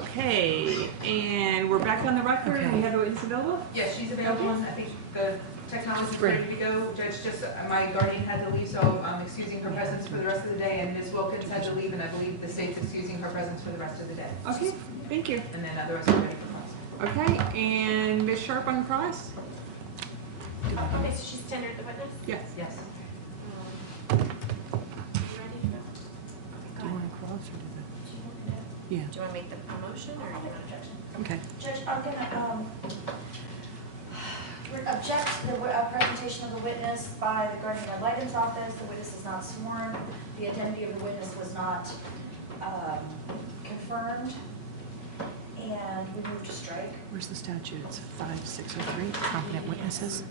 Okay, and we're back on the record. Okay. We have the witness available? Yes, she's available, and I think the technology is Great. ready to go. Judge, just, my guardian had to leave, so I'm excusing her presence for the rest of the day, and Ms. Wilkins had to leave, and I believe the state's excusing her presence for the rest of the day. Okay, thank you. And then the rest are ready for us. Okay, and Ms. Sharp on cross? Okay, so she's tendered the witness? Yes. Yes. You ready to go? Do you want to cross or do Do yeah? you want to make the motion or do you want to objection? Okay. Judge, I'm gonna, object to the presentation of the witness by the guardian ad litem's office. The witness is not sworn. The identity of the witness was not confirmed. And we move to strike. Where's the statute? It's 5603, competent witnesses.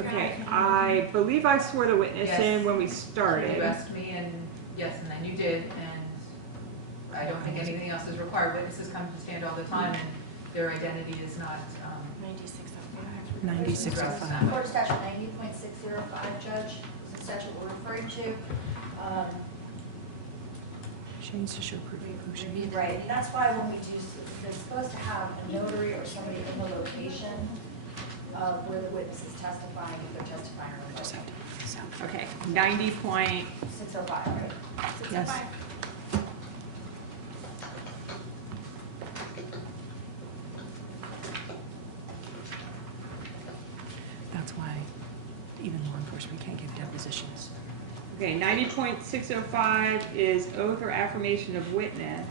Okay, I believe I swore the witness Yes. in when we You started. asked me, and yes, and then you did, and I don't think anything else is required. Witnesses come to stand all the time, and their identity is not, 9605. Court statute 90.605, Judge, is the statute we're referring to. She needs to show proof of who she is. Right, and that's why when we do, they're supposed to have a notary or somebody in the location of where the witness is testifying, if they're testifying remotely. Okay, 90 605, right? Yes. That's why even law enforcement can't give depositions. Okay, 90.605 is oath or affirmation of witness.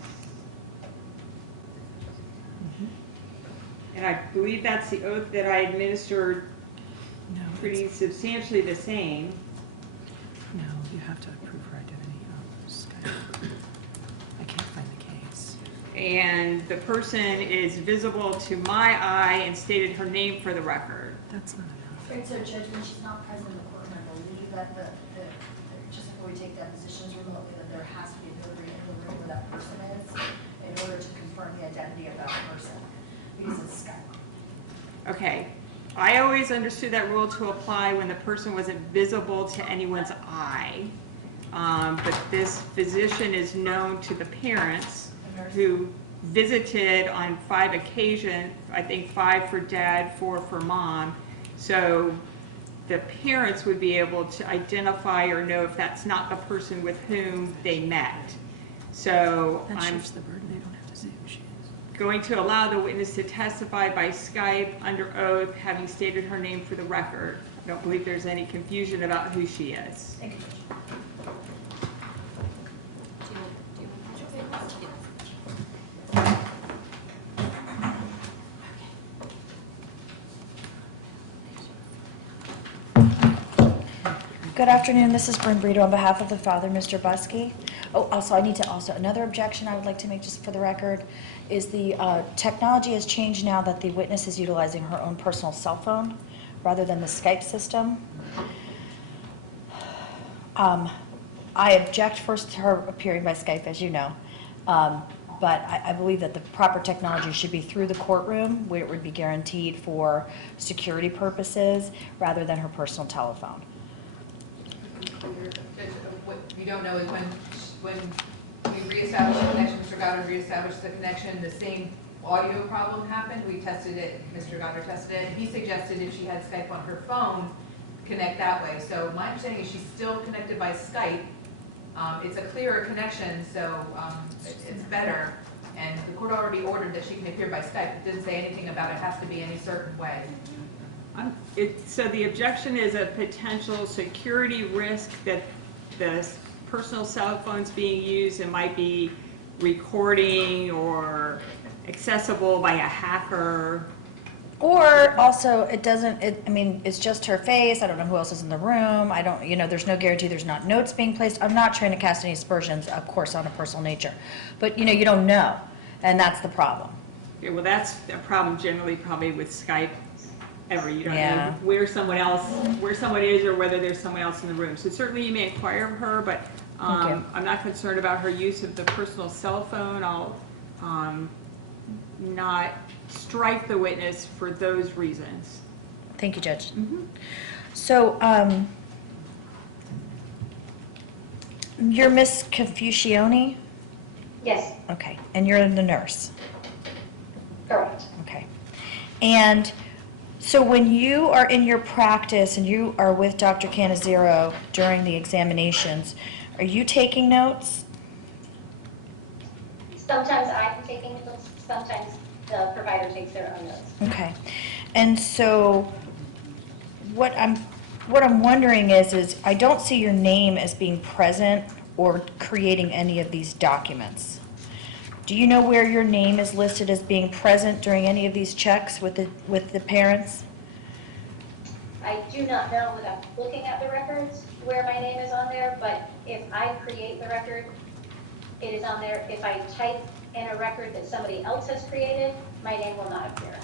And I believe that's the oath that I administered No, pretty substantially the same. no, you have to prove her identity. Oh, Skype. I can't find the case. And the person is visible to my eye and stated her name for the record. That's not enough. Right, so Judge, when she's not present in the courtroom, I believe that just before we take depositions remotely, that there has to be a notary in the room where that person is in order to confirm the identity of that person, because it's Skype. Okay, I always understood that rule to apply when the person wasn't visible to anyone's eye. But this physician is known to the parents who visited on 5 occasions, I think 5 for dad, 4 for mom. So the parents would be able to identify or know if that's not the person with whom they met. So That I'm shifts the burden. They don't have to say who she is. going to allow the witness to testify by Skype under oath, having stated her name for the record. I don't believe there's any confusion about who she is. Thank you, Judge. Good afternoon, this is Bryn Brito on behalf of the father, Mr. Busky. Oh, also, I need to another objection I would like to make just for the record is the technology has changed now that the witness is utilizing her own personal cell phone rather than the Skype system. I object first to her appearing by Skype, as you know, but I believe that the proper technology should be through the courtroom where it would be guaranteed for security purposes rather than her personal telephone. what you don't know is when we reestablished the connection, Mr. Goddard reestablished the connection, the same audio problem happened. We tested it, Mr. Goddard tested it, and he suggested if she had Skype on her phone, connect that way. So my understanding is she's still connected by Skype. It's a clearer connection, so it's better. And the court already ordered that she can appear by Skype. It didn't say anything about it has to be any certain way. So the objection is a potential security risk that the personal cell phone's being used and might be recording or accessible by a hacker. Or also, I mean, it's just her face. I don't know who else is in the room. I don't, there's no guarantee there's not notes being placed. I'm not trying to cast any aspersions, of course, on a personal nature. But, you don't know, and that's the problem. Okay, well, that's a problem generally probably with Skype ever. You don't Yeah. know where someone is or whether there's someone else in the room. So certainly you may inquire of her, but Thank you. I'm not concerned about her use of the personal cell phone. I'll not strike the witness for those reasons. Thank you, Judge. Mm-hmm. So, you're Miss Confufiane? Yes, Okay, and you're the nurse? correct. Okay. And so when you are in your practice and you are with Dr. Canizero during the examinations, are you taking notes? Sometimes I'm taking notes, sometimes the provider takes their own notes. Okay. And so what I'm wondering is I don't see your name as being present or creating any of these documents. Do you know where your name is listed as being present during any of these checks with the parents? I do not know without looking at the records where my name is on there, but if I create the record, it is on there. If I type in a record that somebody else has created, my name will not appear.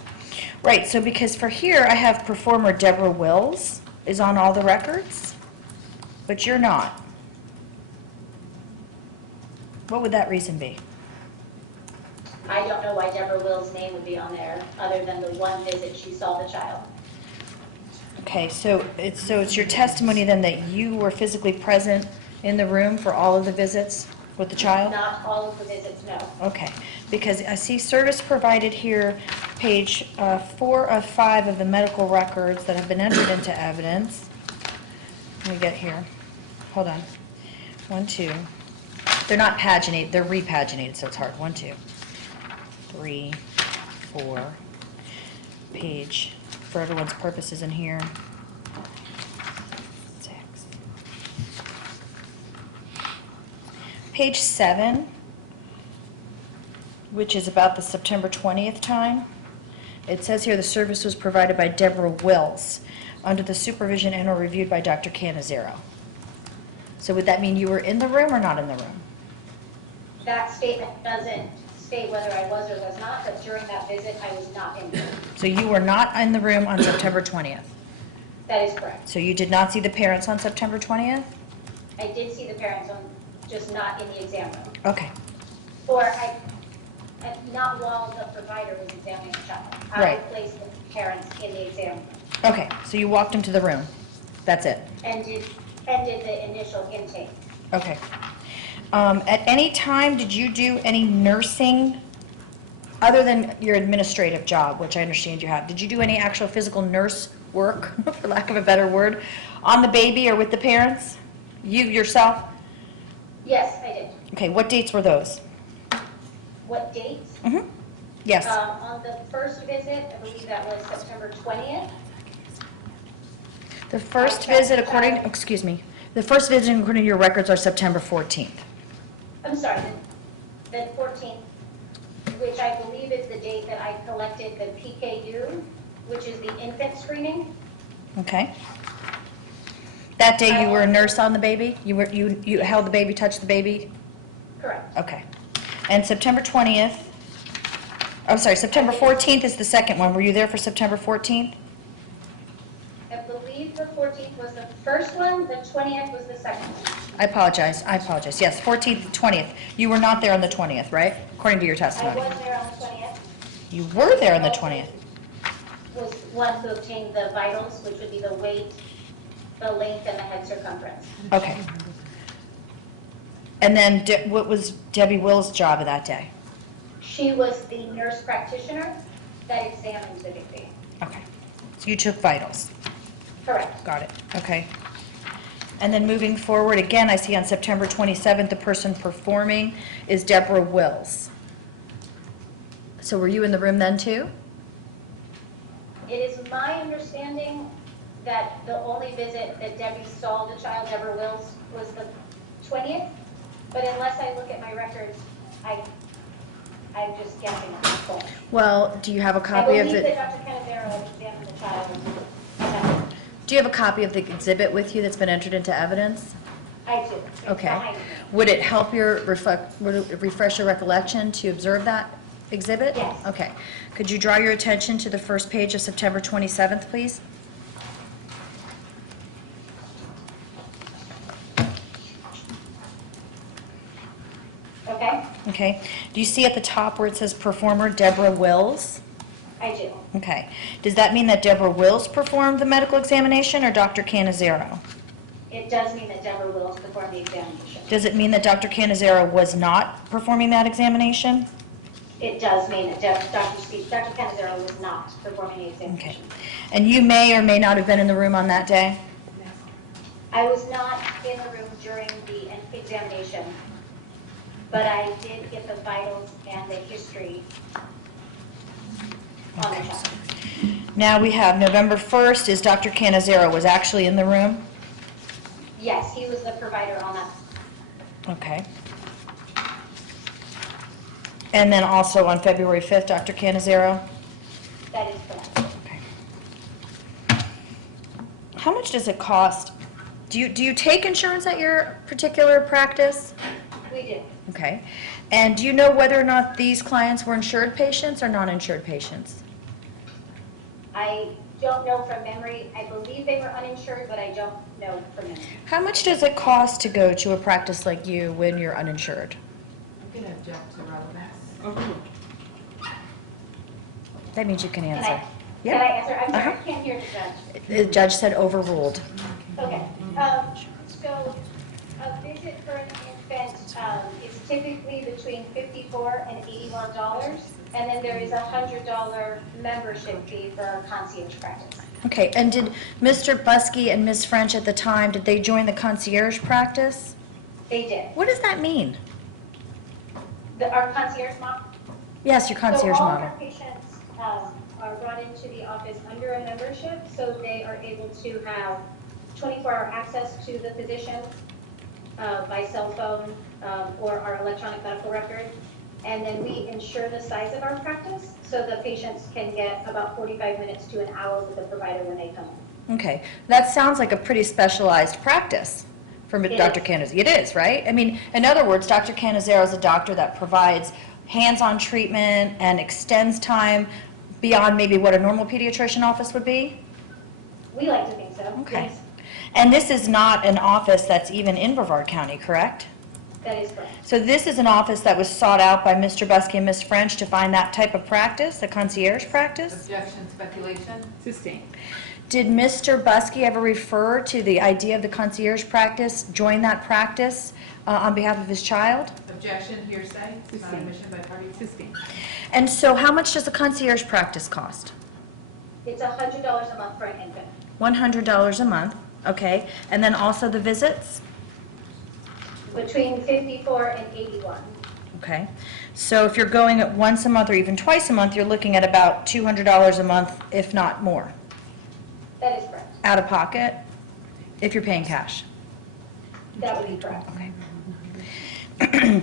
Right, so because for here, I have performer Deborah Wills is on all the records, but you're not. What would that reason be? I don't know why Deborah Will's name would be on there, other than the one visit she saw the child. Okay, so it's your testimony then that you were physically present in the room for all of the visits with the child? Not all of the visits, no. Okay, because I see service provided here, page 4 of 5 of the medical records that have been entered into evidence. Let me get here. Hold on. 1, 2. They're not paginated, they're repaginated, so it's hard. 1, 2, 3, 4. Page, for everyone's purposes in here. 6. Page 7, which is about the September 20th time. It says here the service was provided by Deborah Wills under the supervision and or reviewed by Dr. Canizero. So would that mean you were in the room or not in the room? That statement doesn't state whether I was or was not, but during that visit, I was not in there. So you were not in the room on September 20th. That is correct. So you did not see the parents on September 20th? I did see the parents, just not in the exam room. Okay, Or not while the provider was examining the child. Right. I placed the parents in the exam room okay, so you walked them to the room. That's it. and did the initial intake. Okay. At any time, did you do any nursing, other than your administrative job, which I understand you have? Did you do any actual physical nurse work, for lack of a better word, on the baby or with the parents? You yourself? Yes, I did. Okay, what dates were those? What dates? Mm-hmm. Yes. On the first visit, I believe that was September 20th. The first visit, according, excuse me, the first visit according to your records are September 14th. I'm sorry, the 14th, which I believe is the date that I collected the PKU, which is the infant screening. Okay. That day you were a nurse on the baby? You held the baby, touched the baby? Correct. Okay. And September 20th, I'm sorry, September 14th is the second one. Were you there for September 14th? I believe the 14th was the first one, the 20th was the second one. I apologize. Yes, 14th, 20th. You were not there on the 20th, right? According to your I testimony. was there on the 20th. You were there on the 20th. Was one who obtained the vitals, which would be the weight, the length, and the head circumference. Okay. And then what was Debbie Will's job of that day? She was the nurse practitioner that examined the baby. Okay. So you took vitals. Correct. Got it. Okay. And then moving forward, again, I see on September 27th, the person performing is Deborah Wills. So were you in the room then too? It is my understanding that the only visit that Debbie saw the child, Deborah Wills, was the 20th, but unless I look at my records, I'm just guessing at this point. Well, do you have a I copy of believe the, that Dr. Canizero examined the child. do you have a copy of the exhibit with you that's been entered into evidence? I do. It's Okay. behind me. Would it help would it refresh your recollection to observe that exhibit? Yes. Okay. Could you draw your attention to the first page of September 27th, please? Okay, Okay. Do you see at the top where it says performer Deborah Wills? I do. Okay. Does that mean that Deborah Wills performed the medical examination or Dr. Canizero? it does mean that Deborah Wills performed the examination. Does it mean that Dr. Canizero was not performing that examination? It does mean that Dr. Canizero was not performing the Okay. examination. And you may or may not have been in the room on that day? I was not in the room during the examination, but I did get the vitals and the history on the child. Now we have November 1st is Dr. Canizero was actually in the room? Yes, he was the provider on that. Okay. And then also on February 5th, Dr. Canizero? That is correct. Okay. How much does it cost? Do you take insurance at your particular practice? We do. Okay. And do you know whether or not these clients were insured patients or non-insured patients? I don't know from memory. I believe they were uninsured, but I don't know from memory. How much does it cost to go to a practice like you when you're uninsured? I'm going to object to relevance. Oh, That means you can Can answer. I answer? I'm sorry, Uh-huh. I can't hear the judge. The judge said overruled. Okay. So a visit for an infant is typically between $54 and $81, and then there is a $100 membership fee for our concierge practice. Okay, and did Mr. Buskey and Ms. French at the time, did they join the concierge practice? They did. What does that mean? Our concierge model. Yes, your concierge So all model. our patients are brought into the office under a membership, so they are able to have 24-hour access to the physician by cell phone or our electronic medical record. And then we ensure the size of our practice, so the patients can get about 45 minutes to an hour with the provider when they come in. Okay, that sounds like a pretty specialized practice for It Dr. is. Canizero. It is, right? I mean, in other words, Dr. Canizero is a doctor that provides hands-on treatment and extends time beyond maybe what a normal pediatrician office would be? We like to think so. Okay. Yes, And this is not an office that's even in Brevard County, correct? that is correct. So this is an office that was sought out by Mr. Buskey and Ms. French to find that type of practice, a concierge practice? Objection, speculation. sustained. Did Mr. Buskey ever refer to the idea of the concierge practice, join that practice on behalf of his child? Objection, hearsay. It's not admission by party. Sustained. And so how much does a concierge practice cost? It's $100 a month for an infant. $100 a month, okay. And then also the visits? Between 54 and 81. Okay. So if you're going at once a month or even twice a month, you're looking at about $200 a month, if not more, That is correct. out of pocket, if you're paying cash. That would be correct. Okay.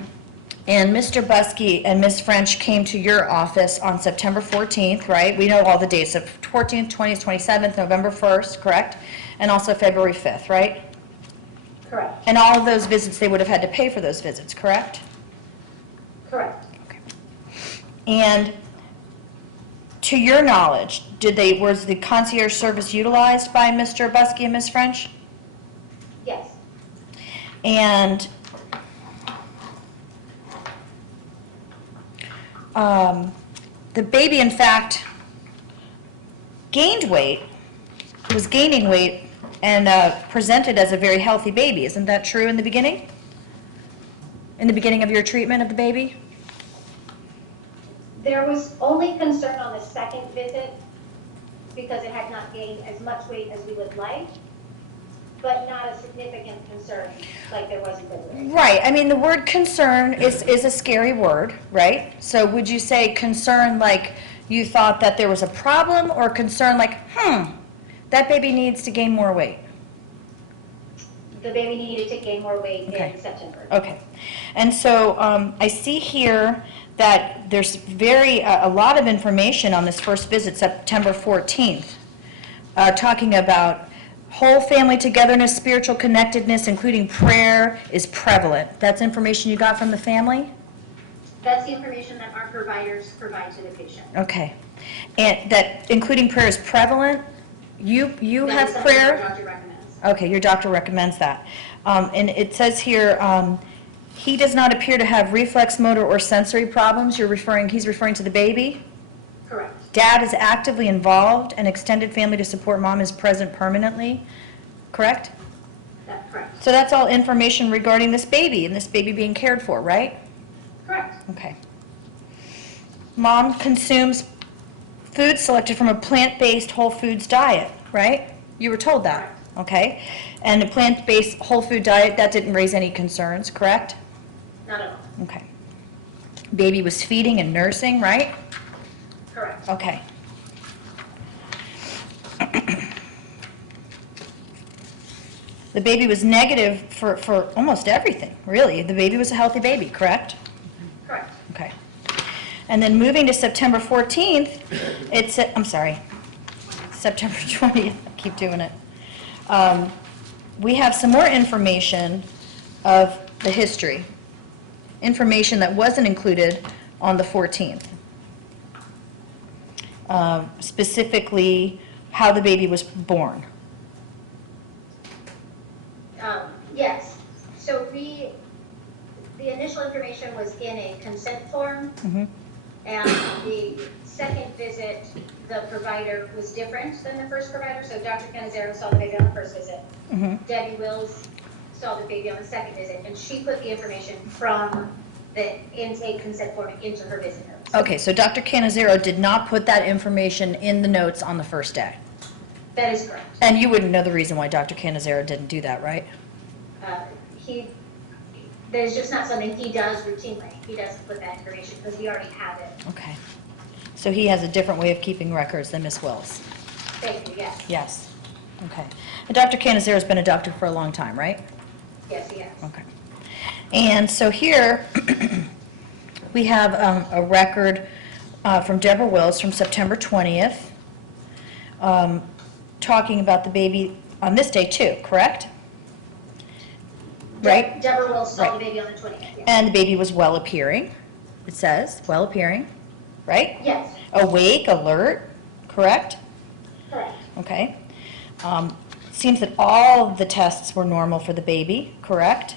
And Mr. Buskey and Ms. French came to your office on September 14th, right? We know all the dates, of 14th, 20th, 27th, November 1st, correct? And also February 5th, right? Correct. And all of those visits, they would have had to pay for those visits, correct? Correct. And to your knowledge, was the concierge service utilized by Mr. Buskey and Ms. French? Yes. And the baby, in fact, gained weight, was gaining weight, and presented as a very healthy baby. Isn't that true in the beginning? In the beginning of your treatment of the baby? There was only concern on the second visit because it had not gained as much weight as we would like, but not a significant concern like there was in February. Right. I mean, the word concern is a scary word, right? So would you say concern like you thought that there was a problem, or concern like, that baby needs to gain more weight? The baby needed to gain more weight Okay. in September. Okay. And so I see here that there's a lot of information on this first visit, September 14th, talking about whole family togetherness, spiritual connectedness, including prayer, is prevalent. That's information you got from the family? That's the information that our providers provide to the patient. Okay. And that including prayer is prevalent? You That is have something prayer? our doctor recommends. Okay, your doctor recommends that. And it says here, he does not appear to have reflex motor or sensory problems. He's referring to the baby? Correct. Dad is actively involved, and extended family to support mom is present permanently, correct? That's correct. So that's all information regarding this baby and this baby being cared for, right? Correct. Okay. Mom consumes food selected from a plant-based whole foods diet, right? You were told that, Correct. okay? And a plant-based whole food diet, that didn't raise any concerns, correct? Not at all. Okay. Baby was feeding and nursing, right? Correct. Okay. The baby was negative for almost everything, really. The baby was a healthy baby, correct? Correct. Okay. And then moving to September 14th, I'm sorry, September 20th, I keep doing it. We have some more information of the history, information that wasn't included on the 14th. Specifically, how the baby was born. Yes. So the initial information was in a consent form, Mhm. and the second visit, the provider was different than the first provider. So Dr. Canizero saw the baby on the first visit. Mhm. Debbie Wills saw the baby on the second visit, and she put the information from the intake consent form into her visit notes. Okay, so Dr. Canizero did not put that information in the notes on the first day. That is correct. And you wouldn't know the reason why Dr. Canizero didn't do that, right? There's just not something he does routinely. He doesn't put that information because we already have it. Okay. So he has a different way of keeping records than Ms. Wills? Thank you, yes. Yes. Okay. And Dr. Canizero's been a doctor for a long time, right? Yes, he has. Okay. And so here, we have a record from Deborah Wills from September 20th, talking about the baby on this day too, correct? Right? Deborah Wills saw Right. the baby on the 20th, yes. And the baby was well appearing, it says, well appearing, right? Yes, Awake, alert, correct? correct. Okay. Seems that all the tests were normal for the baby, correct?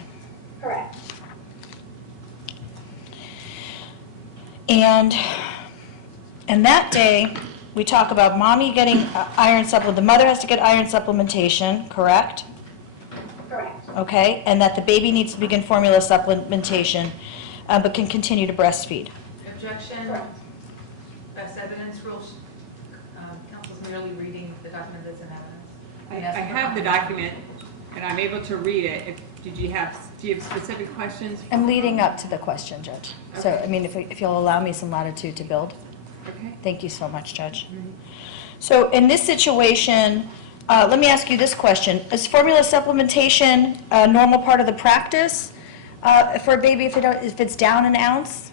Correct. And that day, we talk about mommy getting iron supplement, the mother has to get iron supplementation, correct? Correct. Okay, and that the baby needs to begin formula supplementation, but can continue to breastfeed. Objection, Correct. best evidence rules, counsel's merely reading the document that's in I evidence. have the document, and I'm able to read it. Do you have specific questions? I'm leading up to the question, Judge. So, I mean, if you'll allow me some latitude to build. Okay. Thank you so much, Judge. So in this situation, let me ask you this question. Is formula supplementation a normal part of the practice for a baby if it's down an ounce?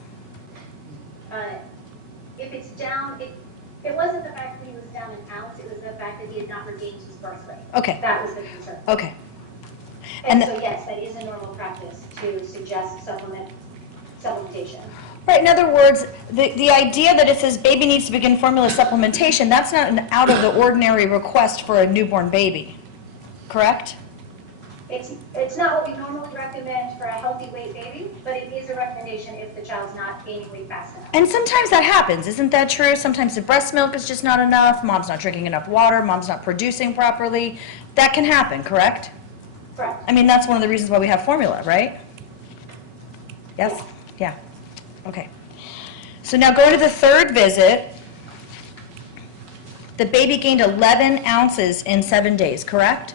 If it's down, it wasn't the fact that he was down an ounce, it was the fact that he had not regained his birth weight. Okay. That was the concern. Okay. And And so, yes, that is a normal practice to suggest supplementation. Right, in other words, the idea that it says baby needs to begin formula supplementation, that's not an out-of-the-ordinary request for a newborn baby, correct? It's not what we normally recommend for a healthy weight baby, but it is a recommendation if the child's not gaining weight fast enough. And sometimes that happens, isn't that true? Sometimes the breast milk is just not enough, mom's not drinking enough water, mom's not producing properly. That can happen, correct? Correct. I mean, that's one of the reasons why we have formula, right? Yes? Yeah. Okay. So now go to the third visit. The baby gained 11 ounces in 7 days, correct?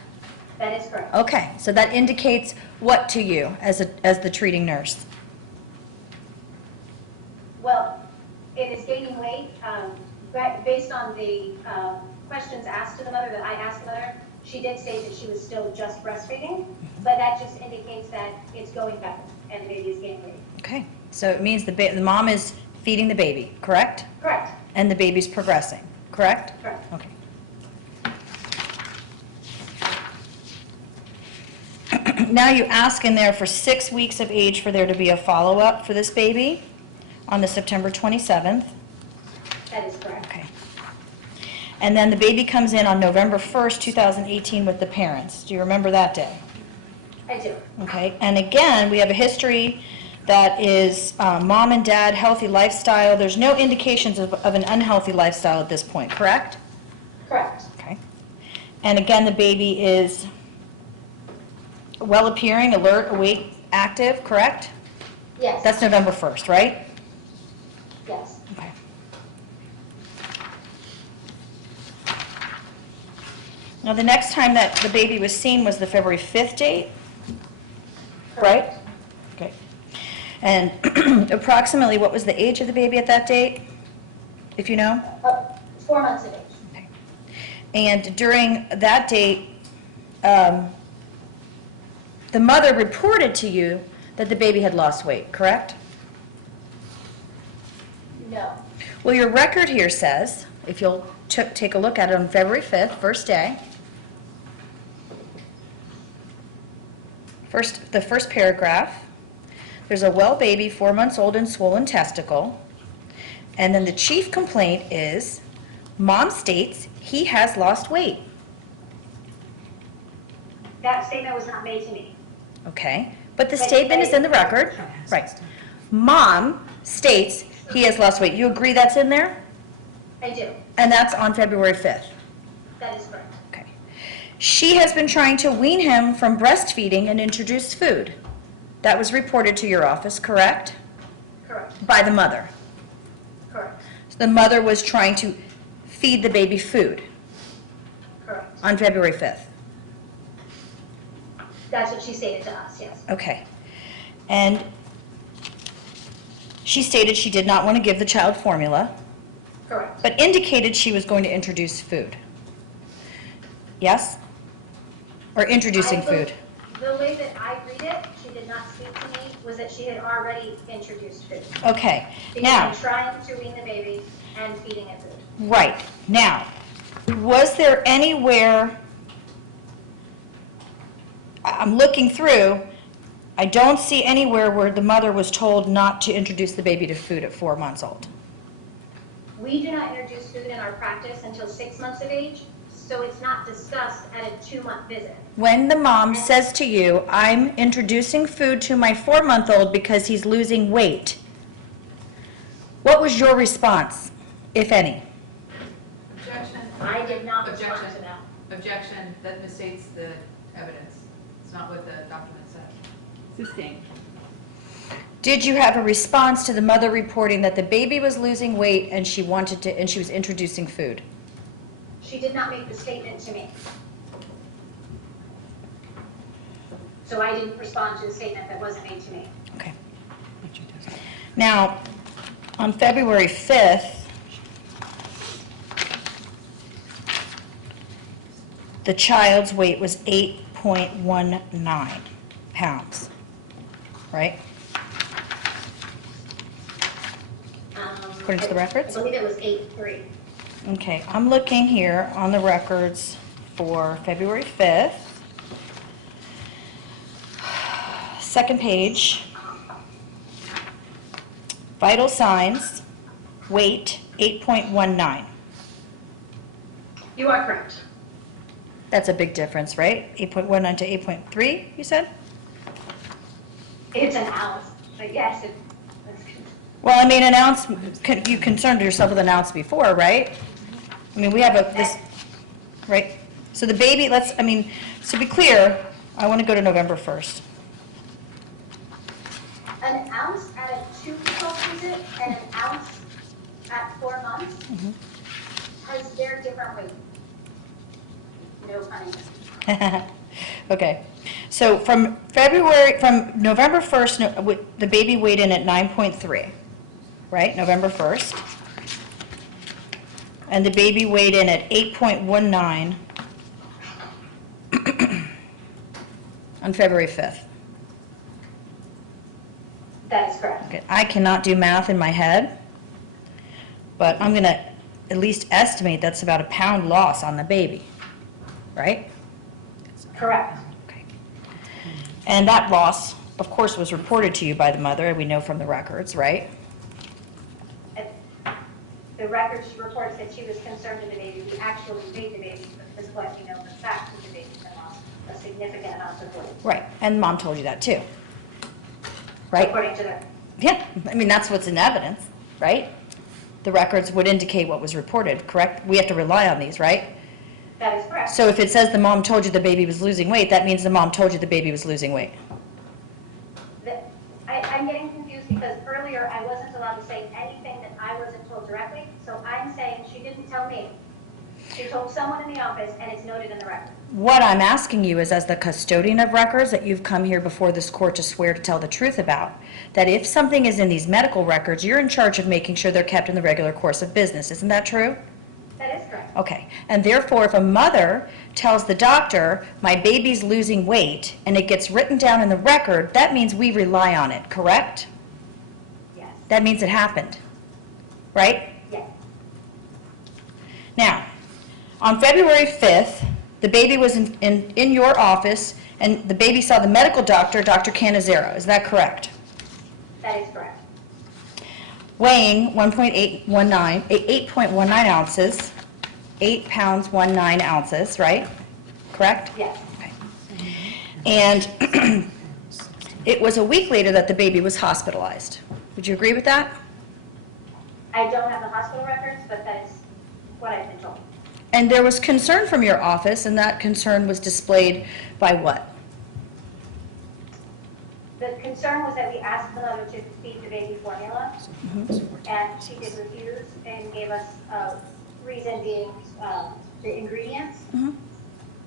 That is correct. Okay, so that indicates what to you as the treating nurse? Well, it is gaining weight, based on the questions asked to the mother that I asked the mother. She did state that she was still just breastfeeding, but that just indicates that it's going better and the baby is gaining weight. Okay, so it means the mom is feeding the baby, correct? Correct. And the baby's progressing, correct? Correct. Okay. Now you ask in there for 6 weeks of age for there to be a follow-up for this baby on the September 27th. That is correct. Okay. And then the baby comes in on November 1st, 2018 with the parents. Do you remember that day? I do. Okay, and again, we have a history that is mom and dad, healthy lifestyle. There's no indications of an unhealthy lifestyle at this point, correct? Correct. Okay. And again, the baby is well appearing, alert, awake, active, correct? Yes, That's November 1st, right? yes. Okay. Now, the next time that the baby was seen was the February 5th date, right? Okay. And approximately, what was the age of the baby at that date, if you know? 4 months of age. Okay. And during that date, the mother reported to you that the baby had lost weight, correct? No. Well, your record here says, if you'll take a look at it on February 5th, first day, the first paragraph, there's a well baby, 4 months old and swollen testicle. And then the chief complaint is, mom states he has lost weight. That statement was not made to me. Okay, but the But- statement is in the record. Right. Mom states he has lost weight. You agree that's in there? I do. And that's on February 5th. That is correct. Okay. She has been trying to wean him from breastfeeding and introduce food. That was reported to your office, correct? Correct. By the mother. Correct. The mother was trying to feed the baby food Correct. on February 5th. That's what she stated to us, yes. Okay. And she stated she did not want to give the child formula, Correct. but indicated she was going to introduce food. Yes? Or introducing food? The way that I read it, she did not speak to me, was that she had already introduced food. Okay. She Now, had been trying to wean the baby and feeding it food. right. Now, was there anywhere, I'm looking through, I don't see anywhere where the mother was told not to introduce the baby to food at 4 months old. We do not introduce food in our practice until 6 months of age, so it's not discussed at a 2-month visit. When the mom says to you, I'm introducing food to my 4-month-old because he's losing weight, what was your response, if any? Objection. I did not respond Objection. to that. Objection, that misstates the evidence. It's not what the document says. It's the same. Did you have a response to the mother reporting that the baby was losing weight and she wanted to, and she was introducing food? She did not make the statement to me. So I didn't respond to the statement that wasn't made to me. Okay. Now, on February 5th, the child's weight was 8.19 pounds, right? According to the records? I believe it was 8.3. Okay, I'm looking here on the records for February 5th. Second page. Vital signs, weight 8.19. You are correct. That's a big difference, right? 8.19 to 8.3, you said? It's an ounce, but yes, it's Well, I mean, an ounce, you concerned yourself with an ounce before, right? I mean, we have this, right? So the baby, to be clear, I want to go to November 1st. an ounce at a 2-week-old visit and an ounce at 4 months has very different weight. No pun intended. Okay, so from November 1st, the baby weighed in at 9.3, right, November 1st. And the baby weighed in at 8.19 on February 5th. That is correct. Okay, I cannot do math in my head, but I'm gonna at least estimate that's about a pound loss on the baby, right? Correct. Okay. And that loss, of course, was reported to you by the mother, we know from the records, right? The records reports that she was concerned with the baby. We actually weighed the baby, but this let me know the fact that the baby had lost a significant amount of weight. Right, and mom told you that too, right? According to the, Yeah, I mean, that's what's in evidence, right? The records would indicate what was reported, correct? We have to rely on these, right? That is correct. So if it says the mom told you the baby was losing weight, that means the mom told you the baby was losing weight. I'm getting confused because earlier I wasn't allowed to say anything that I wasn't told directly. So I'm saying she didn't tell me. She told someone in the office, and it's noted in the record. What I'm asking you is, as the custodian of records that you've come here before this court to swear to tell the truth about, that if something is in these medical records, you're in charge of making sure they're kept in the regular course of business. Isn't that true? That is correct. Okay. And therefore, if a mother tells the doctor, my baby's losing weight, and it gets written down in the record, that means we rely on it, correct? Yes. That means it happened, right? Yes. Now, on February 5th, the baby was in your office, and the baby saw the medical doctor, Dr. Canizero. Is that correct? That is correct. Weighing 8.19 ounces, 8 pounds 19 ounces, right? Correct? Yes. Okay. And it was a week later that the baby was hospitalized. Would you agree with that? I don't have the hospital records, but that is what I've been told. And there was concern from your office, and that concern was displayed by what? The concern was that we asked the mother to feed the baby formula, and she did refuse and gave us a reason being the ingredients.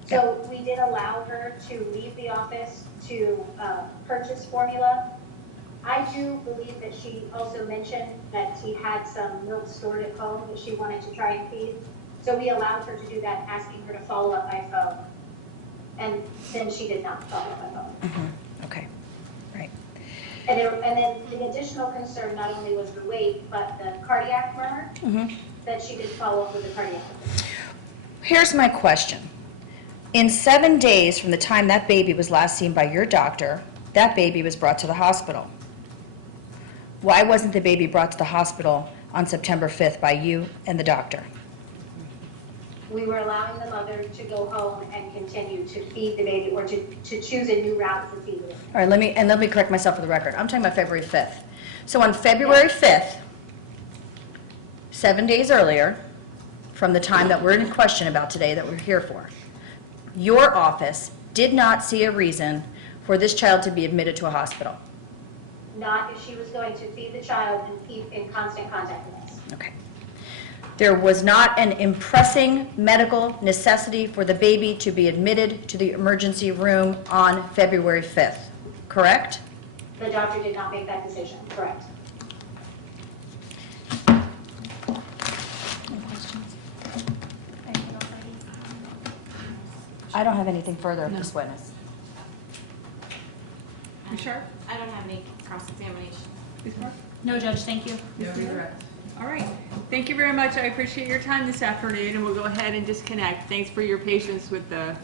So we did allow her to leave the office to purchase formula. I do believe that she also mentioned that she had some milk stored at home that she wanted to try and feed. So we allowed her to do that, asking her to follow up by phone. And then she did not follow up by phone. Okay, right. And then the additional concern not only was the weight, but the cardiac murmur, that she did follow up with the cardiac murmur. Here's my question. In 7 days from the time that baby was last seen by your doctor, that baby was brought to the hospital. Why wasn't the baby brought to the hospital on September 5th by you and the doctor? We were allowing the mother to go home and continue to feed the baby, or to choose a new route for feeding. All right, let me correct myself for the record. I'm talking about February 5th. So on February 5th, 7 days earlier, from the time that we're in question about today that we're here for, your office did not see a reason for this child to be admitted to a hospital. Not if she was going to feed the child and keep in constant contact with us. Okay. There was not an impressing medical necessity for the baby to be admitted to the emergency room on February 5th, correct? The doctor did not make that decision, correct? I don't have anything further of this witness. You sure? I don't have any cross-examination. Ms. Moore? No, Judge, thank you. All right. Thank you very much. I appreciate your time this afternoon, and we'll go ahead and disconnect. Thanks for your patience with the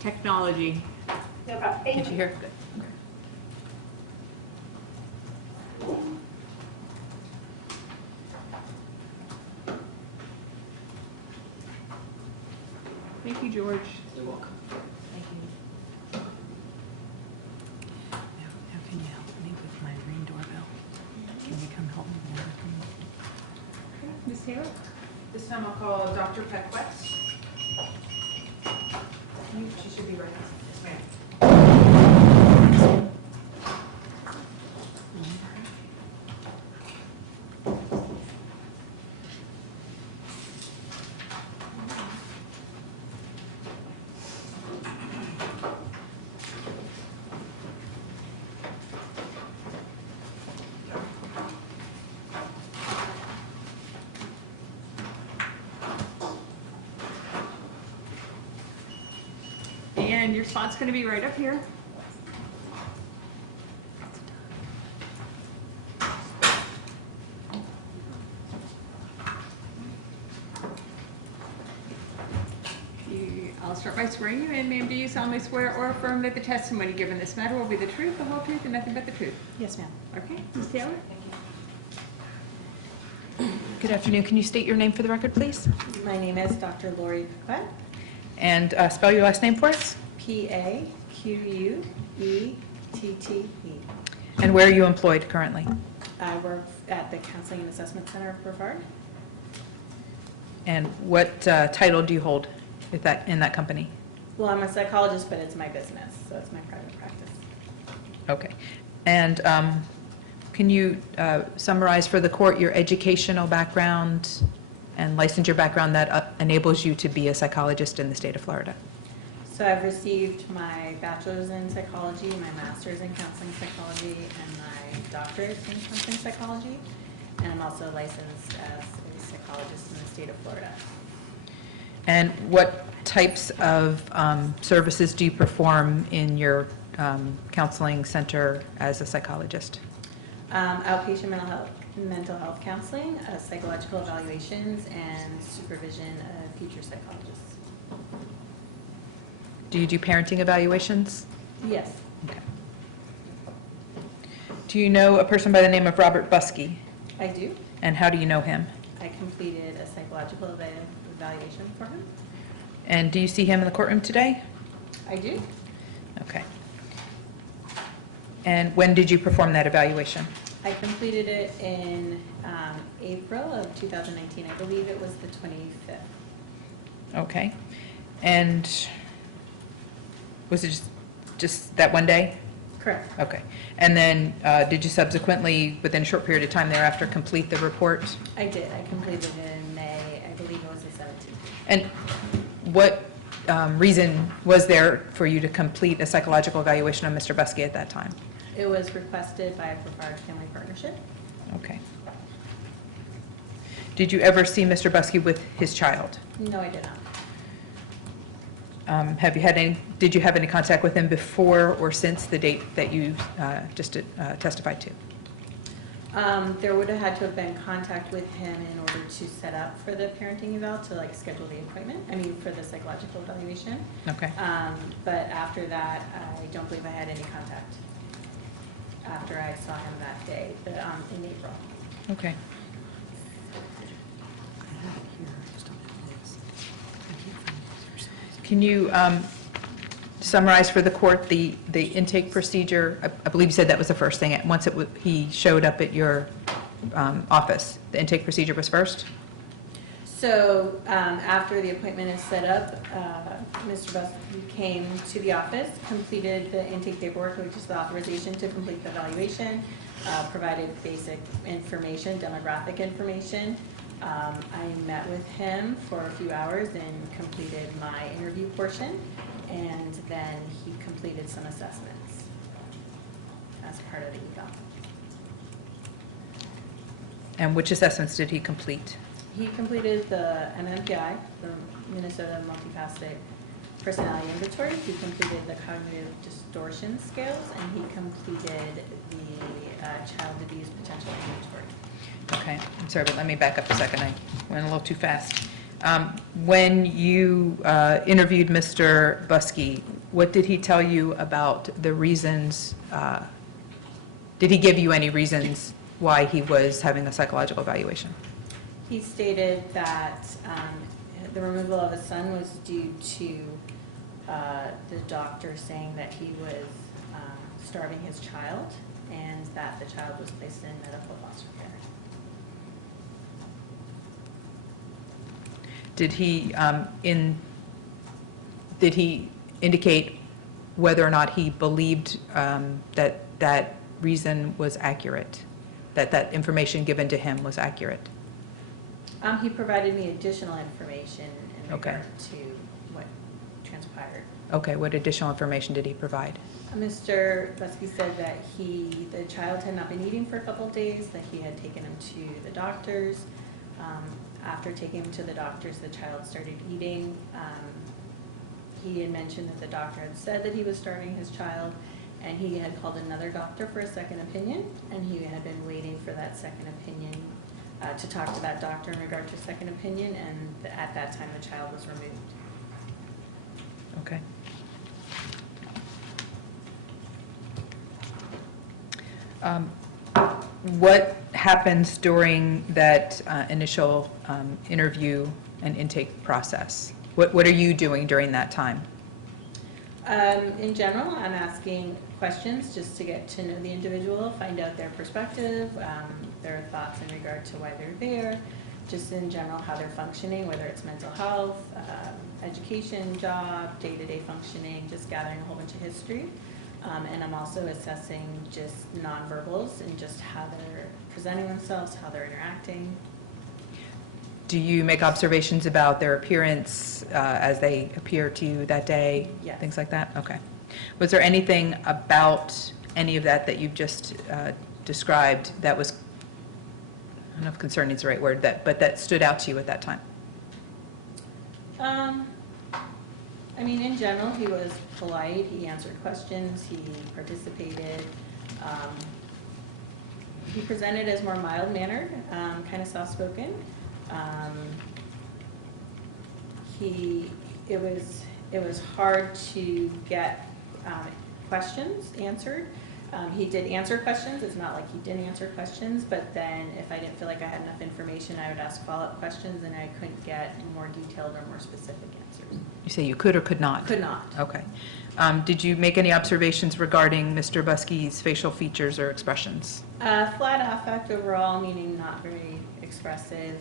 technology. No problem, thank you. Here, good. Thank you, George. You're welcome. Thank you. Now, can you help me with my Ring doorbell? Can you come help me with that? Ms. Taylor? This time I'll call Dr. Pt3of3. She should be ready. Yes, ma'am. And your spot's going to be right up here. I'll start by swearing you in. Ma'am, do you solemnly swear or affirm that the testimony given this matter will be the truth, the whole truth, and nothing but the truth? Yes, ma'am. Okay, Ms. Taylor? Good afternoon. Can you state your name for the record, please? My name is Dr. Lori Pt3of3. And spell your last name for us? P-A-Q-U-E-T-T-E. And where are you employed currently? I work at the Counseling and Assessment Center of Brevard. And what title do you hold? in that company? Well, I'm a psychologist, but it's my business, so it's my private practice. Okay. And can you summarize for the court your educational background and licensure background that enables you to be a psychologist in the state of Florida? So I've received my bachelor's in psychology, my master's in counseling psychology, and my doctorate in counseling psychology. And I'm also licensed as a psychologist in the state of Florida. And what types of services do you perform in your counseling center as a psychologist? Outpatient mental health counseling, psychological evaluations, and supervision of future psychologists. Do you do parenting evaluations? Yes, Okay. Do you know a person by the name of Robert Buskey? I do. And how do you know him? I completed a psychological evaluation for him. And do you see him in the courtroom today? I do. Okay. And when did you perform that evaluation? I completed it in April of 2019. I believe it was the 25th. Okay. And was it just that one day? Correct. Okay. And then did you subsequently, within a short period of time thereafter, complete the report? I did. I completed it in May. I believe it was the 17th. And what reason was there for you to complete a psychological evaluation of Mr. Buskey at that time? It was requested by a Brevard Family Partnership. Okay. Did you ever see Mr. Buskey with his child? No, I did not. Did you have any contact with him before or since the date that you just testified to? There would have had to have been contact with him in order to set up for the parenting eval, to like schedule the appointment, for the psychological evaluation. Okay. But after that, I don't believe I had any contact after I saw him that day, in April. Okay. Can you summarize for the court the intake procedure? I believe you said that was the first thing. Once he showed up at your office, the intake procedure was first? So after the appointment is set up, Mr. Buskey came to the office, completed the intake paperwork, which is the authorization to complete the evaluation, provided basic information, demographic information. I met with him for a few hours and completed my interview portion, and then he completed some assessments as part of the eval. And which assessments did he complete? He completed the MMPI, the Minnesota Multifaceted Personality Inventory. He completed the Cognitive Distortion Scales, and he completed the Child Abuse Potential Inventory. Okay, I'm sorry, but let me back up a second. I went a little too fast. When you interviewed Mr. Buskey, what did he tell you about the reasons? Did he give you any reasons why he was having a psychological evaluation? He stated that the removal of his son was due to the doctor saying that he was starving his child, and that the child was placed in medical foster care. Did he indicate whether or not he believed that reason was accurate, that information given to him was accurate? He provided me additional information in Okay. regard to what transpired. Okay, what additional information did he provide? Mr. Buskey said that the child had not been eating for a couple of days, that he had taken him to the doctors. After taking him to the doctors, the child started eating. He had mentioned that the doctor had said that he was starving his child, and he had called another doctor for a second opinion, and he had been waiting for that second opinion to talk to that doctor in regard to a second opinion, and at that time the child was removed. Okay. What happens during that initial interview and intake process? What are you doing during that time? In general, I'm asking questions just to get to know the individual, find out their perspective, their thoughts in regard to why they're there, just in general how they're functioning, whether it's mental health, education, job, day-to-day functioning, just gathering a whole bunch of history. And I'm also assessing just nonverbals and just how they're presenting themselves, how they're interacting. Do you make observations about their appearance as they appear to you that day? Yes. Things like that? Okay. Was there anything about any of that that you've just described that was, I don't know if concerning is the right word, but that stood out to you at that time? I mean, in general, he was polite, he answered questions, he participated. He presented as more mild-mannered, kind of soft-spoken. It was hard to get questions answered. He did answer questions. It's not like he didn't answer questions, but then if I didn't feel like I had enough information, I would ask follow-up questions, and I couldn't get more detailed or more specific answers. You say you could or could not? Could not. Okay. Did you make any observations regarding Mr. Buskey's facial features or expressions? Flat affect overall, meaning not very expressive.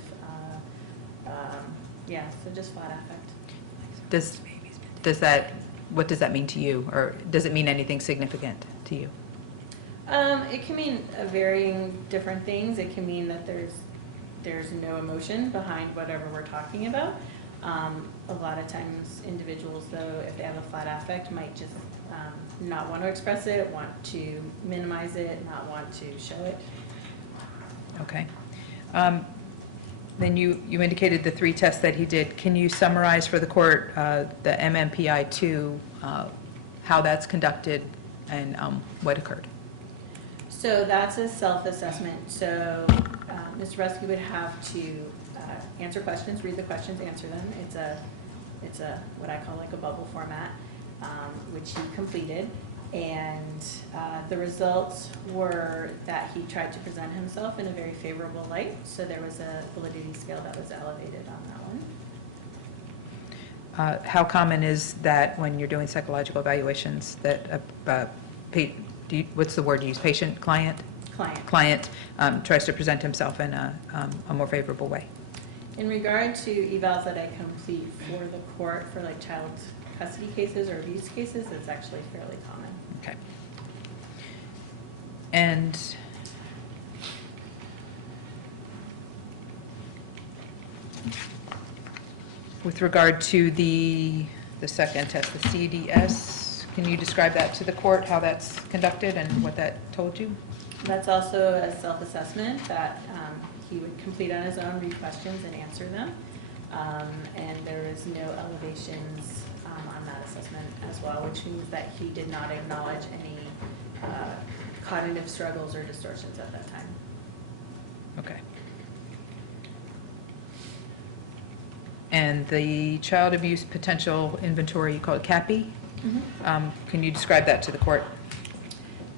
Yeah, so just flat affect. What does that mean to you, or does it mean anything significant to you? It can mean varying different things. It can mean that there's no emotion behind whatever we're talking about. A lot of times individuals, though, if they have a flat affect, might just not want to express it, want to minimize it, not want to show it. Okay. Then you indicated the 3 tests that he did. Can you summarize for the court the MMPI-2, how that's conducted and what occurred? So that's a self-assessment. So Mr. Buskey would have to answer questions, read the questions, answer them. It's a what I call like a bubble format, which he completed. And the results were that he tried to present himself in a very favorable light. So there was a validity scale that was elevated on that one. How common is that when you're doing psychological evaluations that what's the word you use, patient, client? Client tries to present himself in a more favorable way? In regard to evals that I complete for the court for like child custody cases or abuse cases, it's actually fairly common. Okay. And with regard to the second test, the CDS, can you describe that to the court, how that's conducted and what that told you? That's also a self-assessment that he would complete on his own, read questions and answer them. And there is no elevations on that assessment as well, which means that he did not acknowledge any cognitive struggles or distortions at that time. Okay. And the child abuse potential inventory, you call it CAPI? Mm-hmm. Can you describe that to the court?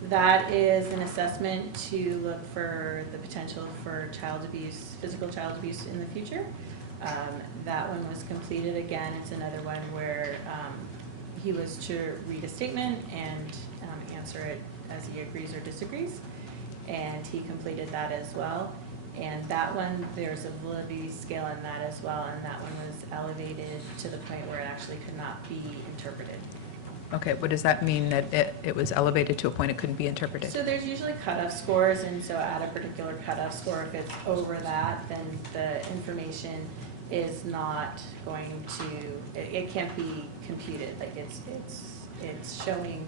That is an assessment to look for the potential for child abuse, physical child abuse in the future. That one was completed. Again, it's another one where he was to read a statement and answer it as he agrees or disagrees. And he completed that as well. And that one, there's a validity scale on that as well, and that one was elevated to the point where it actually could not be interpreted. Okay, what does that mean, that it was elevated to a point it couldn't be interpreted? So there's usually cutoff scores, and so at a particular cutoff score, if it's over that, then the information is not going to, it can't be computed. Like it's showing,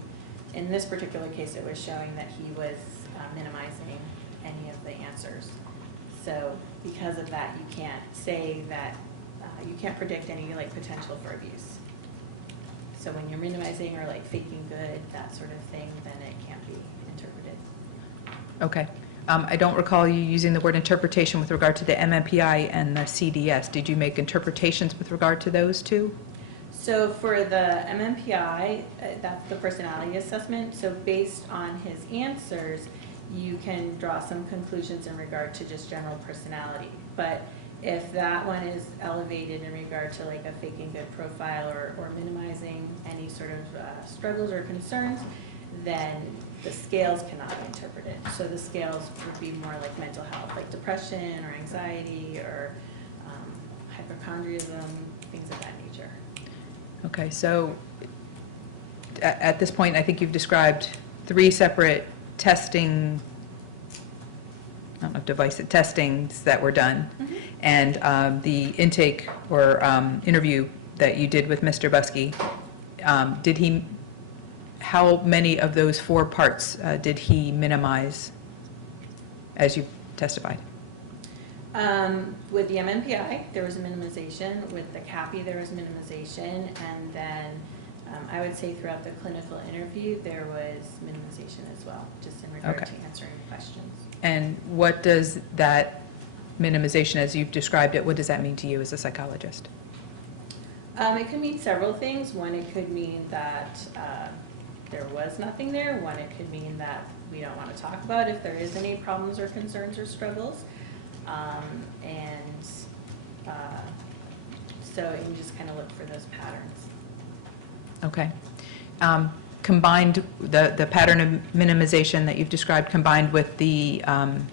in this particular case, it was showing that he was minimizing any of the answers. So because of that, you can't say that, you can't predict any like potential for abuse. So when you're minimizing or like faking good, that sort of thing, then it can't be interpreted. Okay. I don't recall you using the word interpretation with regard to the MMPI and the CDS. Did you make interpretations with regard to those two? So for the MMPI, that's the personality assessment. So based on his answers, you can draw some conclusions in regard to just general personality. But if that one is elevated in regard to like a faking good profile or minimizing any sort of struggles or concerns, then The scales cannot be interpreted. So the scales would be more like mental health, like depression or anxiety or hypochondriaism, things of that nature. Okay, so at this point, I think you've described 3 separate testing, I don't know if device testings that were done, and the intake or interview that you did with Mr. Buskey. How many of those 4 parts did he minimize as you testified? With the MMPI, there was a minimization. With the CAPI, there was minimization. And then I would say throughout the clinical interview, there was minimization as well, just in regard to answering questions. And what does that minimization, as you've described it, what does that mean to you as a psychologist? It could mean several things. One, it could mean that there was nothing there. One, it could mean that we don't want to talk about if there is any problems or concerns or struggles. So you can just kind of look for those patterns. Okay. Combined, the pattern of minimization that you've described combined with the, I'm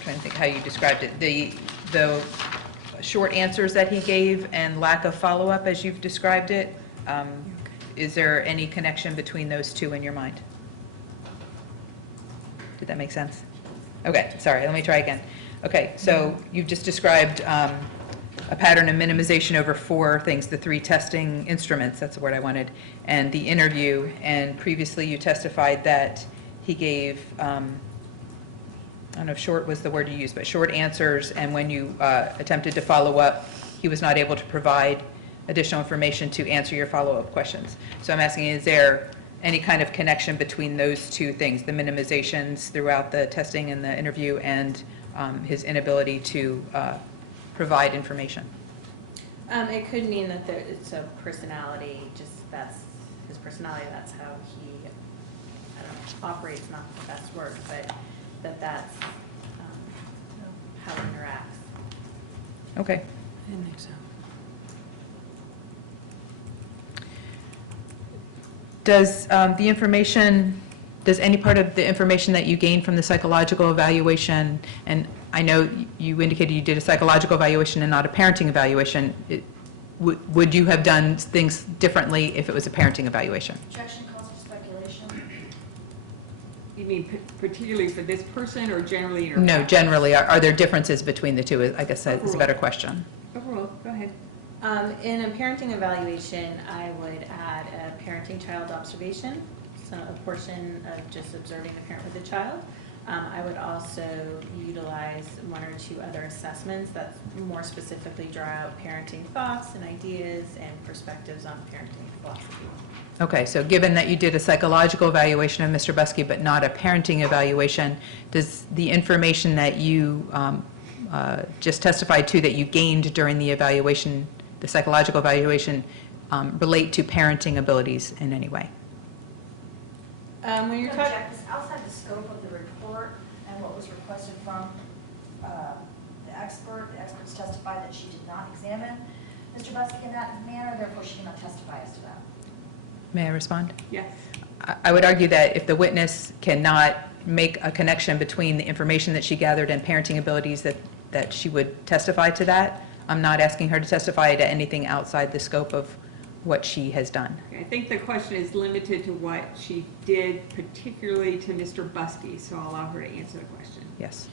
trying to think how you described it, the short answers that he gave and lack of follow-up as you've described it, is there any connection between those 2 in your mind? Did that make sense? Okay, sorry, let me try again. Okay, so you've just described a pattern of minimization over 4 things, the 3 testing instruments, that's the word I wanted, and the interview, and previously you testified that he gave, I don't know if short was the word you used, but short answers, and when you attempted to follow up, he was not able to provide additional information to answer your follow-up questions. So I'm asking, is there any kind of connection between those 2 things, the minimizations throughout the testing and the interview and his inability to provide information? It could mean that it's a personality, just that's his personality, that's how he, I don't know, operates, not the best word, but that's how he interacts. Okay. I didn't think so. Does does any part of the information that you gained from the psychological evaluation, and I know you indicated you did a psychological evaluation and not a parenting evaluation, would you have done things differently if it was a parenting evaluation? Objection calls for speculation. You mean particularly for this person or generally? In No, generally, are there differences between the 2? I guess that's a better question. Overall, go ahead. In a parenting evaluation, I would add a parenting child observation, so a portion of just observing the parent with the child. I would also utilize 1 or 2 other assessments that more specifically draw out parenting thoughts and ideas and perspectives on parenting philosophy. Okay, so given that you did a psychological evaluation of Mr. Buskey but not a parenting evaluation, does the information that you just testified to that you gained during the evaluation, the psychological evaluation, relate to parenting abilities in any way? When you're talking, Outside the scope of the report and what was requested from the experts testified that she did not examine Mr. Buskey in that manner, therefore she cannot testify as to that. May I respond? Yes. I would argue that if the witness cannot make a connection between the information that she gathered and parenting abilities, that she would testify to that. I'm not asking her to testify to anything outside the scope of what she has done. I think the question is limited to what she did, particularly to Mr. Buskey, so I'll allow her to answer the question. Yes.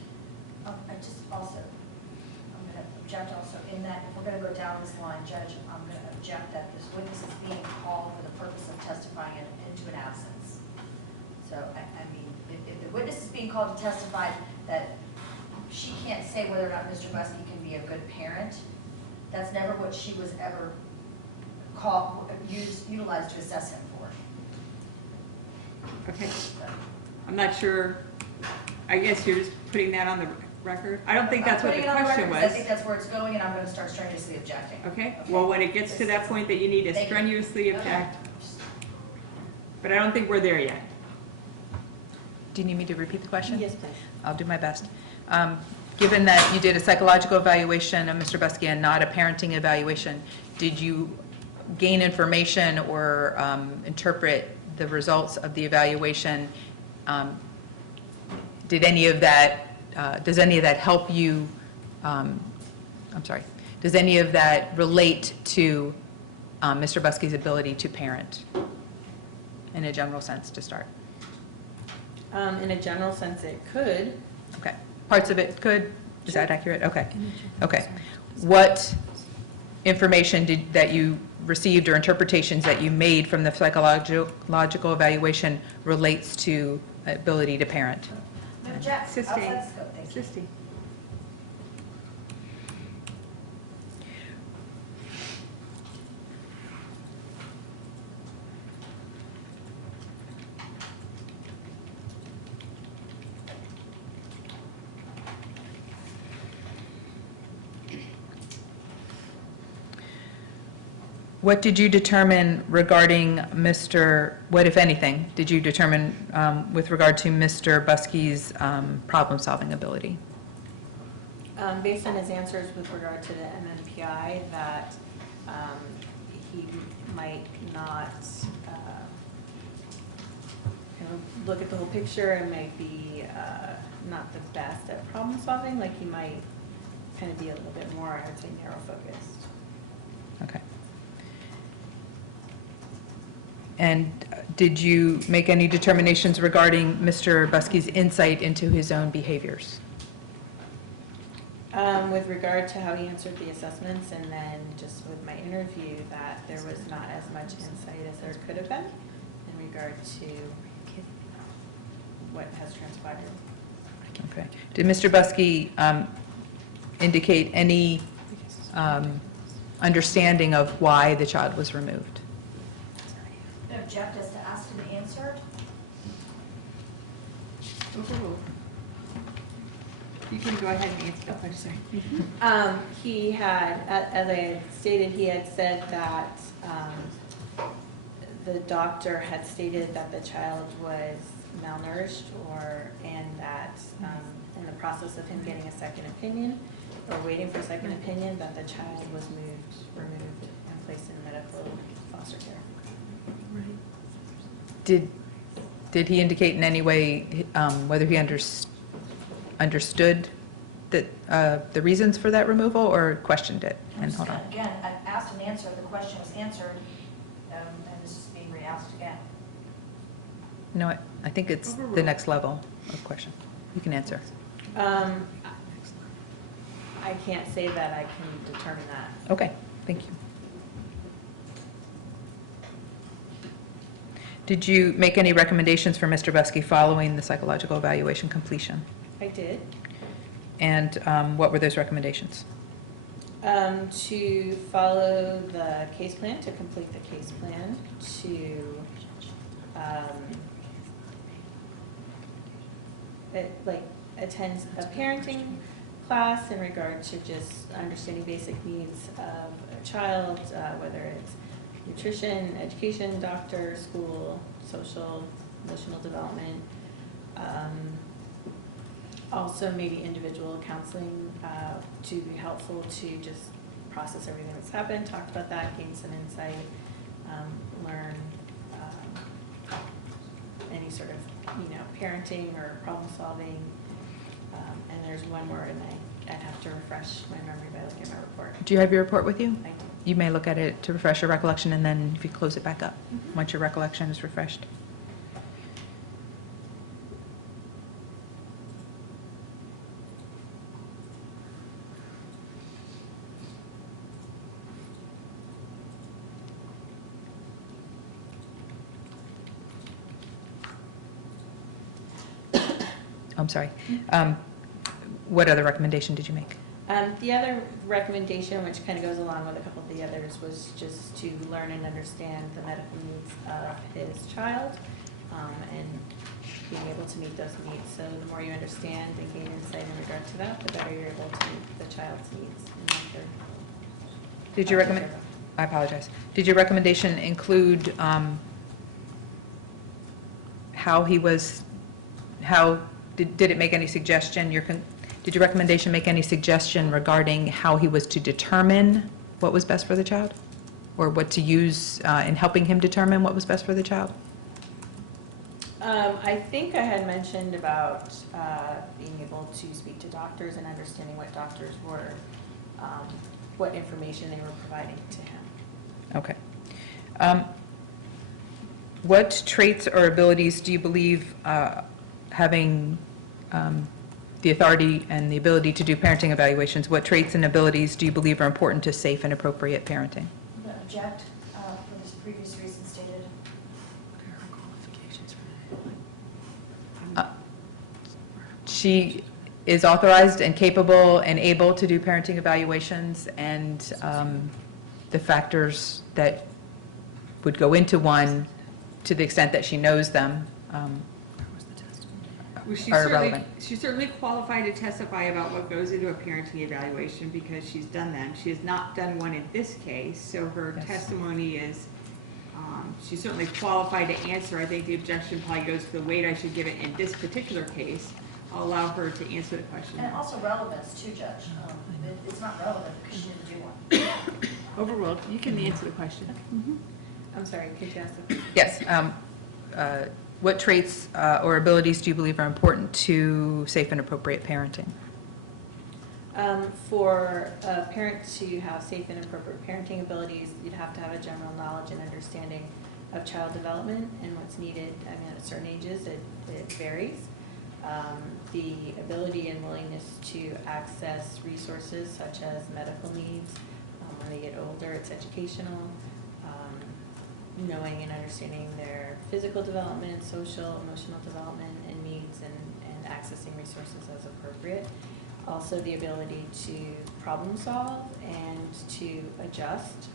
I just also, I'm going to object also in that if we're going to go down this line, Judge, I'm going to object that this witness is being called for the purpose of testifying into an absence. So, I mean, if the witness is being called to testify that she can't say whether or not Mr. Buskey can be a good parent, that's never what she was ever utilized to assess him for. Okay. I'm not sure, I guess you're just putting that on the record? I don't think that's what the question was. I think that's where it's going, and I'm going to start strenuously objecting. Okay, well, when it gets to that point that you need to Thank you. strenuously object, but I don't think we're there yet. Do you need me to repeat the question? yes, please. I'll do my best. Given that you did a psychological evaluation of Mr. Buskey and not a parenting evaluation, did you gain information or interpret the results of the evaluation, did any of that, does any of that help you, I'm sorry, does any of that relate to Mr. Buskey's ability to parent in a general sense to start? In a general sense, it could. Okay. Parts of it could? Is that accurate? Okay. Okay. What information that you received or interpretations that you made from the psychological evaluation relates to ability to parent? Jeff, Sisti. outside scope, thank you. Sisti. What did you determine regarding what, if anything, did you determine with regard to Mr. Buskey's problem-solving ability? Based on his answers with regard to the MMPI, that he might not look at the whole picture and might be not the best at problem solving, like he might kind of be a little bit more, I would say, narrow focused. Okay. And did you make any determinations regarding Mr. Buskey's insight into his own behaviors? With regard to how he answered the assessments, and then just with my interview, that there was not as much insight as there could have been in regard to what has transpired. Okay. Did Mr. Buskey indicate any understanding of why the child was removed? No, Jeff, just asked and answered. Overruled. You can go ahead and answer. Oh, I'm sorry. He had, as I had stated, he had said that the doctor had stated that the child was malnourished, and that in the process of him getting a second opinion, or waiting for a second opinion, that the child was removed and placed in medical foster care. Did he indicate in any way whether he understood that the reasons for that removal, or questioned it? And hold on. Again, I asked and answered, the question was answered, and this is being re-asked again. No, I think it's the next level of question. You can answer. I can't say that I can determine that. Okay, thank you. Did you make any recommendations for Mr. Buskey following the psychological evaluation completion? I did. And what were those recommendations? To follow the case plan, to complete the case plan, to attend a parenting class in regard to just understanding basic needs of a child, whether it's nutrition, education, doctor, school, social, emotional development. Also maybe individual counseling to be helpful to just process everything that's happened, talk about that, gain some insight, learn any sort of, parenting or problem solving. And there's one more, and I'd have to refresh my memory by looking at my report. Do you have your report with you? I do. You may look at it to refresh your recollection, and then if you close it back up, once your recollection is refreshed. I'm sorry. What other recommendation did you make? The other recommendation, which kind of goes along with a couple of the others, was just to learn and understand the medical needs of his child, and being able to meet those needs. So the more you understand and gain insight in regard to that, the better you're able to meet the child's needs. Did you recommend? I apologize. Did your recommendation include did it make any suggestion? Did your recommendation make any suggestion regarding how he was to determine what was best for the child? Or what to use in helping him determine what was best for the child? I think I had mentioned about being able to speak to doctors and understanding what doctors were, what information they were providing to him. Okay. What traits or abilities do you believe having the authority and the ability to do parenting evaluations, what traits and abilities do you believe are important to safe and appropriate parenting? I'm going to object for this previous reason stated. She is authorized and capable and able to do parenting evaluations, and the factors that would go into one, to the extent that she knows them, Well, she's are certainly, relevant. she's certainly qualified to testify about what goes into a parenting evaluation because she's done them. She has not done one in this case, so her Yes. testimony is, she's certainly qualified to answer. I think the objection probably goes to the weight I should give it in this particular case. I'll allow her to answer the question. And also relevance too, Judge. It's not relevant because she didn't do one. Overruled. You can answer the question. I'm sorry, could you ask the question? Yes. What traits or abilities do you believe are important to safe and appropriate parenting? For a parent to have safe and appropriate parenting abilities, you'd have to have a general knowledge and understanding of child development and what's needed. I mean, at certain ages, it varies. The ability and willingness to access resources such as medical needs. When they get older, it's educational. Knowing and understanding their physical development, social, emotional development, and needs, and accessing resources as appropriate. Also, the ability to problem solve and to adjust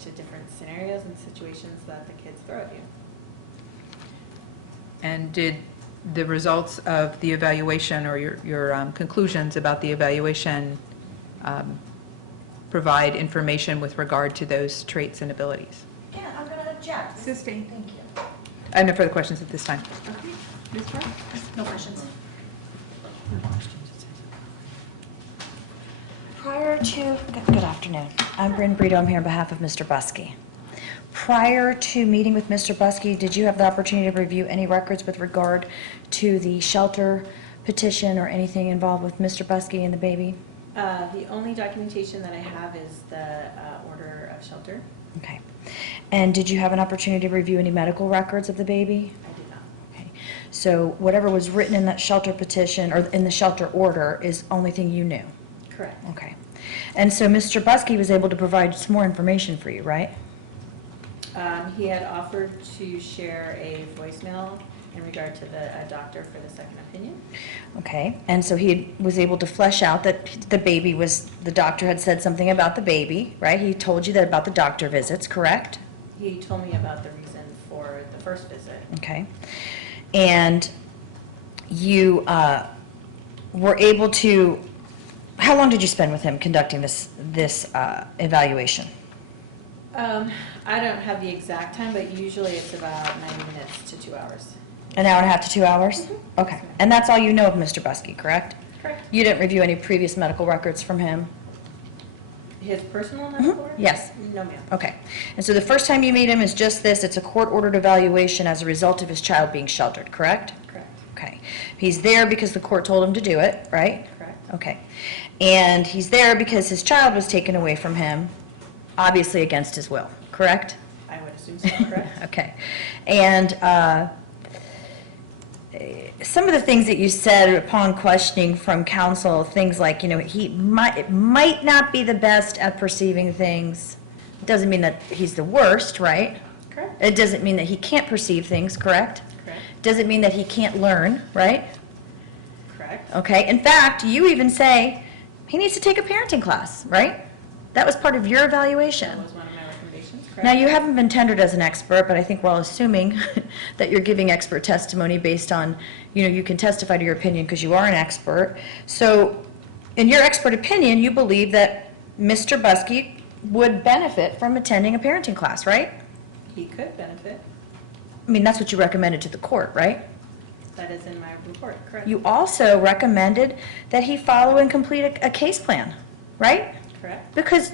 to different scenarios and situations that the kids throw at you. And did the results of the evaluation or your conclusions about the evaluation provide information with regard to those traits and abilities? Yeah, I'm going to object. Sustained. Thank you. I have no further questions at this time. Okay. Ms. Hart? No questions. Prior to, good afternoon. I'm Bryn Brito. I'm here on behalf of Mr. Buskey. Prior to meeting with Mr. Buskey, did you have the opportunity to review any records with regard to the shelter petition or anything involved with Mr. Buskey and the baby? The only documentation that I have is the order of shelter. Okay. And did you have an opportunity to review any medical records of the baby? I did not. Okay. So whatever was written in that shelter petition or in the shelter order is the only thing you knew? Correct. Okay. And so Mr. Buskey was able to provide some more information for you, right? He had offered to share a voicemail in regard to a doctor for the second opinion. Okay. And so he was able to flesh out that the baby was, the doctor had said something about the baby, right? He told you that about the doctor visits, correct? He told me about the reason for the first visit. Okay. And you were able to, how long did you spend with him conducting this evaluation? I don't have the exact time, but usually it's about 90 minutes to 2 hours. An hour and a half to 2 hours? Okay. And that's all you know of Mr. Buskey, correct? Correct. You didn't review any previous medical records from him? His personal medical records? Yes. No, ma'am. Okay. And so the first time you meet him is just this, it's a court-ordered evaluation as a result of his child being sheltered, correct? Correct. Okay. He's there because the court told him to do it, right? Correct. Okay. And he's there because his child was taken away from him, obviously against his will, correct? I would assume so, correct? Okay. And some of the things that you said upon questioning from counsel, things like, he might not be the best at perceiving things. Doesn't mean that he's the worst, right? Correct. It doesn't mean that he can't perceive things, correct? Correct. Doesn't mean that he can't learn, right? Correct. Okay. In fact, you even say he needs to take a parenting class, right? That was part of your evaluation. That was one of my recommendations, correct? Now, you haven't been tendered as an expert, but I think we're all assuming that you're giving expert testimony based on, you can testify to your opinion because you are an expert. So, in your expert opinion, you believe that Mr. Buskey would benefit from attending a parenting class, right? He could benefit. I mean, that's what you recommended to the court, right? That is in my report, correct? You also recommended that he follow and complete a case plan, right? Correct. Because,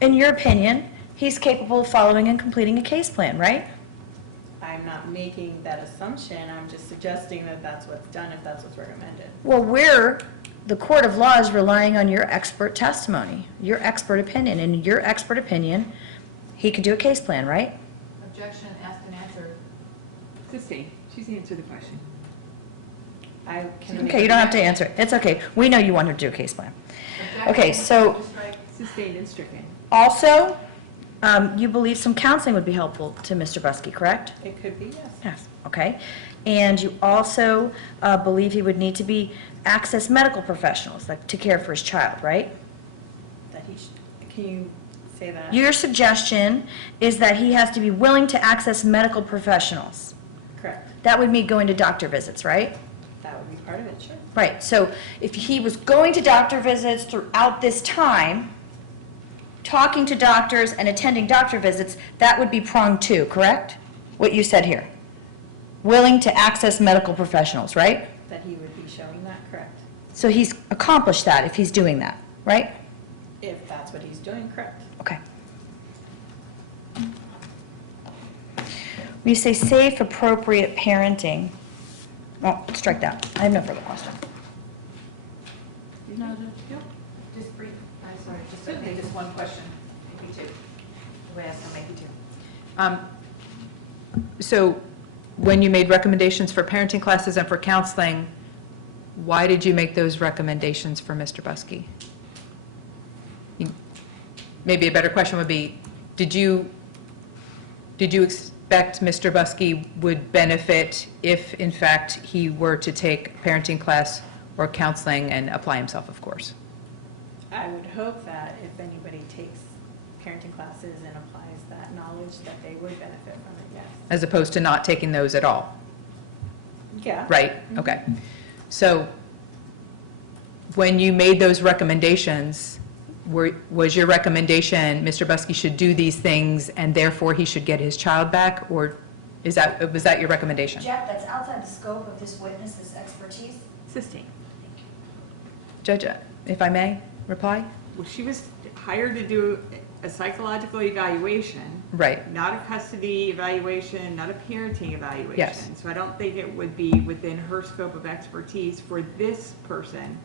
in your opinion, he's capable of following and completing a case plan, right? I'm I'm not making that assumption, I'm just suggesting that that's what's done if that's what's recommended. Well, the court of law is relying on your expert testimony, your expert opinion. In your expert opinion, he could do a case plan, right? Objection, asked and answered. Christine, she's answered the question. I can. Okay, you don't have to answer it. It's okay. We know you want her to do a case plan. Okay, so Sustained and stricken. also, you believe some counseling would be helpful to Mr. Buskey, correct? It could be, yes. Yes. Okay. And you also believe he would need to access medical professionals, like to care for his child, right? That can you say that? Your suggestion is that he has to be willing to access medical professionals. Correct. That would mean going to doctor visits, right? That would be part of it, sure. Right. So if he was going to doctor visits throughout this time, talking to doctors and attending doctor visits, that would be prong 2, correct? What you said here. Willing to access medical professionals, right? That he would be showing that, correct. So he's accomplished that if he's doing that, right? If that's what he's doing, correct. Okay. We say safe, appropriate parenting. Oh, strike that. I have no further question. Just brief, I'm sorry, just one question, maybe two. The way I asked, maybe two. So when you made recommendations for parenting classes and for counseling, why did you make those recommendations for Mr. Buskey? Maybe a better question would be, did you expect Mr. Buskey would benefit if, in fact, he were to take parenting class or counseling and apply himself, of course? I would hope that if anybody takes parenting classes and applies that knowledge, that they would benefit from it, yes. As opposed to not taking those at all, Yeah. right? Okay. So when you made those recommendations, was your recommendation Mr. Buskey should do these things and therefore he should get his child back, or was that your recommendation? Jeff, that's outside the scope of this witness's expertise. Sustained. Judge, if I may reply? Well, she was hired to do a psychological evaluation. Right. Not a custody evaluation, not a parenting evaluation. Yes. So I don't think it would be within her scope of expertise for this person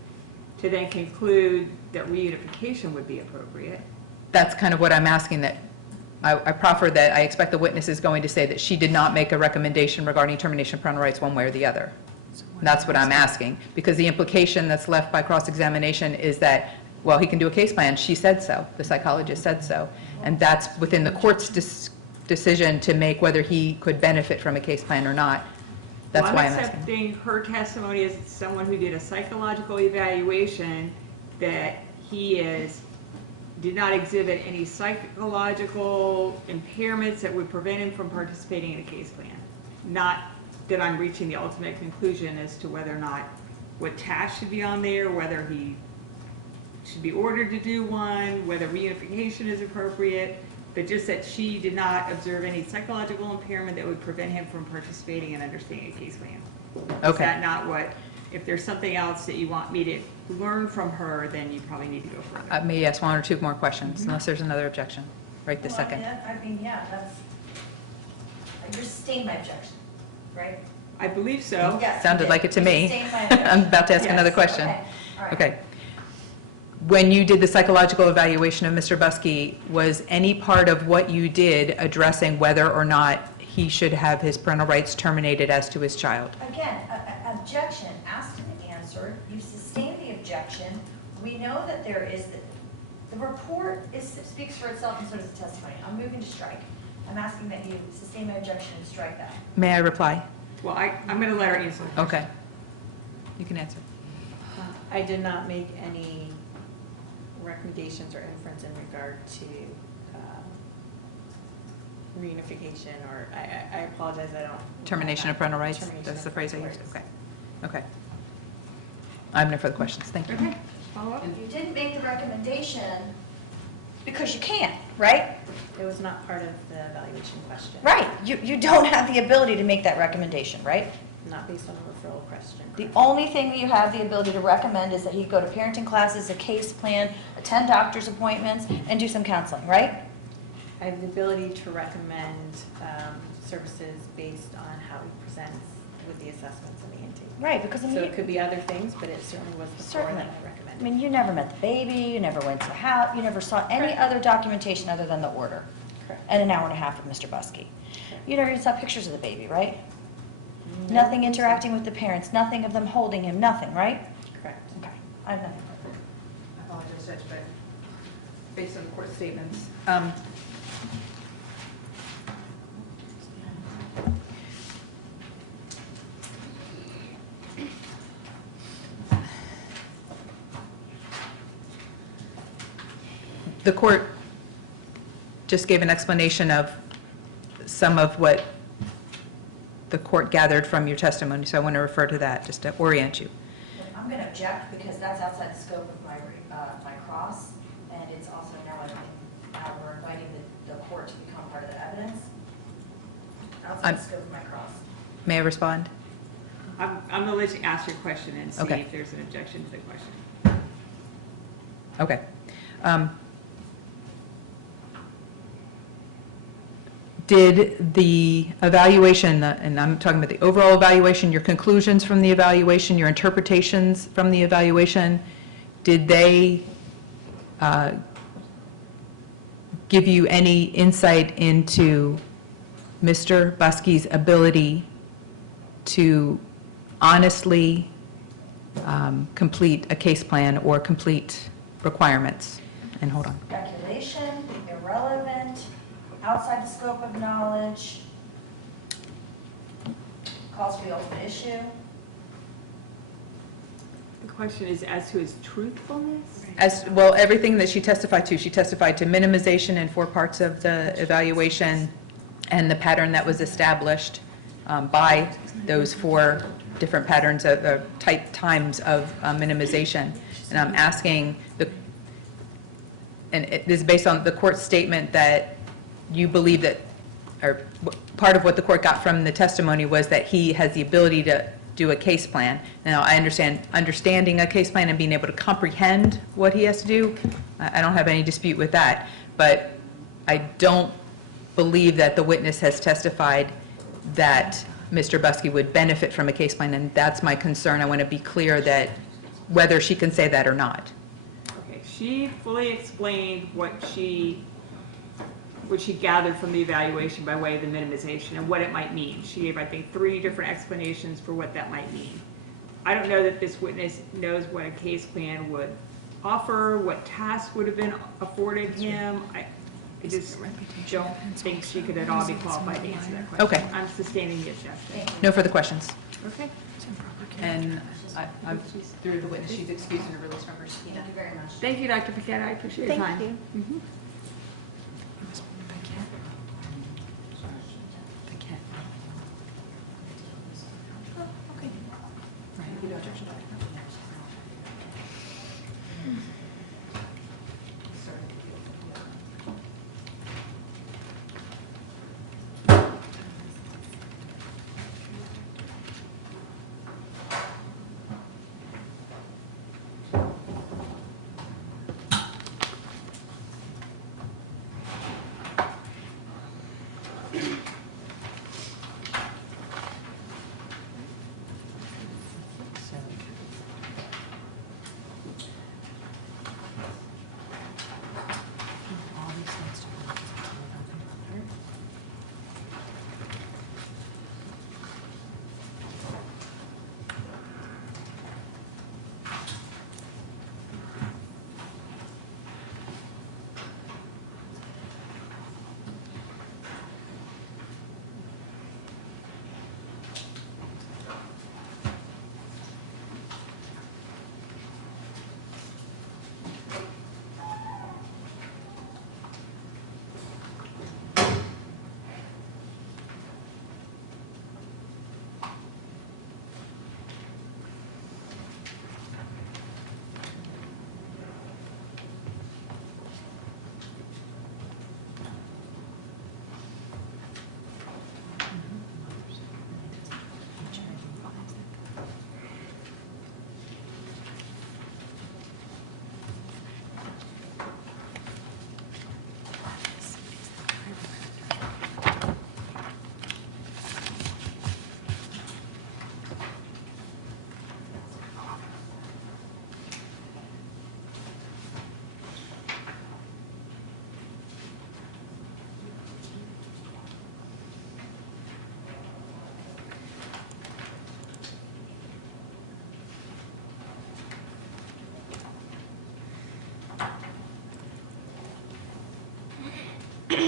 to then conclude that reunification would be appropriate. That's kind of what I'm asking, that I proffer that I expect the witness is going to say that she did not make a recommendation regarding termination of parental rights one way or the other. That's what I'm asking, because the implication that's left by cross-examination is that, well, he can do a case plan. She said so. The psychologist said so. And that's within the court's decision to make whether he could benefit from a case plan or not. That's why I'm asking. I'm accepting her testimony as someone who did a psychological evaluation that he did not exhibit any psychological impairments that would prevent him from participating in a case plan. Not that I'm reaching the ultimate conclusion as to whether or not what task should be on there, whether he should be ordered to do one, whether reunification is appropriate, but just that she did not observe any psychological impairment that would prevent him from participating and understanding a case plan. Is Okay. that not what, if there's something else that you want me to learn from her, then you probably need to go further. I may ask one or two more questions, unless there's another objection, right this second. You're sustained my objection, right? I believe so. Yes. Sounded like it to me. You sustained my objection. I'm about to ask Yes. another question. Okay, all right. Okay. When you did the psychological evaluation of Mr. Buskey, was any part of what you did addressing whether or not he should have his parental rights terminated as to his child? Again, objection, asked and answered, you sustained the objection. We know that there is, the report speaks for itself and so does the testimony. I'm moving to strike. I'm asking that you sustain my objection and strike that. May I reply? Well, I'm going to let her answer. Okay. You can answer. I did not make any recommendations or inference in regard to reunification, or I apologize, I don't. Termination of parental rights? Termination That's of the phrase I parental used? rights. Okay. Okay. I have no further questions. Thank you. Okay, follow up? You didn't make the recommendation because you can't, right? It was not part of the evaluation question. Right. You don't have the ability to make that recommendation, right? Not based on a referral question. The only thing that you have the ability to recommend is that he go to parenting classes, a case plan, attend doctor's appointments, and do some counseling, right? I have the ability to recommend services based on how he presents with the assessments and the intake. Right, because I So mean, it could be other things, but it certainly was the four Certainly. that I recommended. I mean, you never met the baby, you never went to the house, you never saw any other documentation other than the order. Correct. And an hour and a half with Mr. Buskey. Correct. You never even saw pictures of the baby, right? No. Nothing interacting with the parents, nothing of them holding him, nothing, right? Correct. Okay, I have nothing further. I apologize, Judge, but based on the court statements. The court just gave an explanation of some of what the court gathered from your testimony, so I want to refer to that, just to orient you. I'm going to object because that's outside the scope of my cross, and it's also now we're inviting the court to become part of the evidence. Outside the scope of my cross. May I respond? I'm going to let you ask your question and see Okay. if there's an objection to the question. Okay. Did the evaluation, and I'm talking about the overall evaluation, your conclusions from the evaluation, your interpretations from the evaluation, did they give you any insight into Mr. Buskey's ability to honestly complete a case plan or complete requirements? And hold on. Speculation, irrelevant, outside the scope of knowledge, calls for the ultimate issue. The question is as to his truthfulness? As, well, everything that she testified to minimization in 4 parts of the evaluation and the pattern that was established by those 4 different patterns of times of minimization. And I'm asking, and this is based on the court's statement that you believe that, or part of what the court got from the testimony was that he has the ability to do a case plan. Now, I understand understanding a case plan and being able to comprehend what he has to do. I don't have any dispute with that. But I don't believe that the witness has testified that Mr. Buskey would benefit from a case plan, and that's my concern. I want to be clear that whether she can say that or not. Okay, she fully explained what she gathered from the evaluation by way of the minimization and what it might mean. She gave, I think, 3 different explanations for what that might mean. I don't know that this witness knows what a case plan would offer, what tasks would have been afforded him. I just don't think she could at all be qualified to answer that question. Okay. I'm sustaining the objection. No further questions. Okay. And I'm through the witness. She's excused and released from her subpoena. Thank you very much. Thank you, Dr. Paquette. I appreciate your time. Thank you. Mhm. So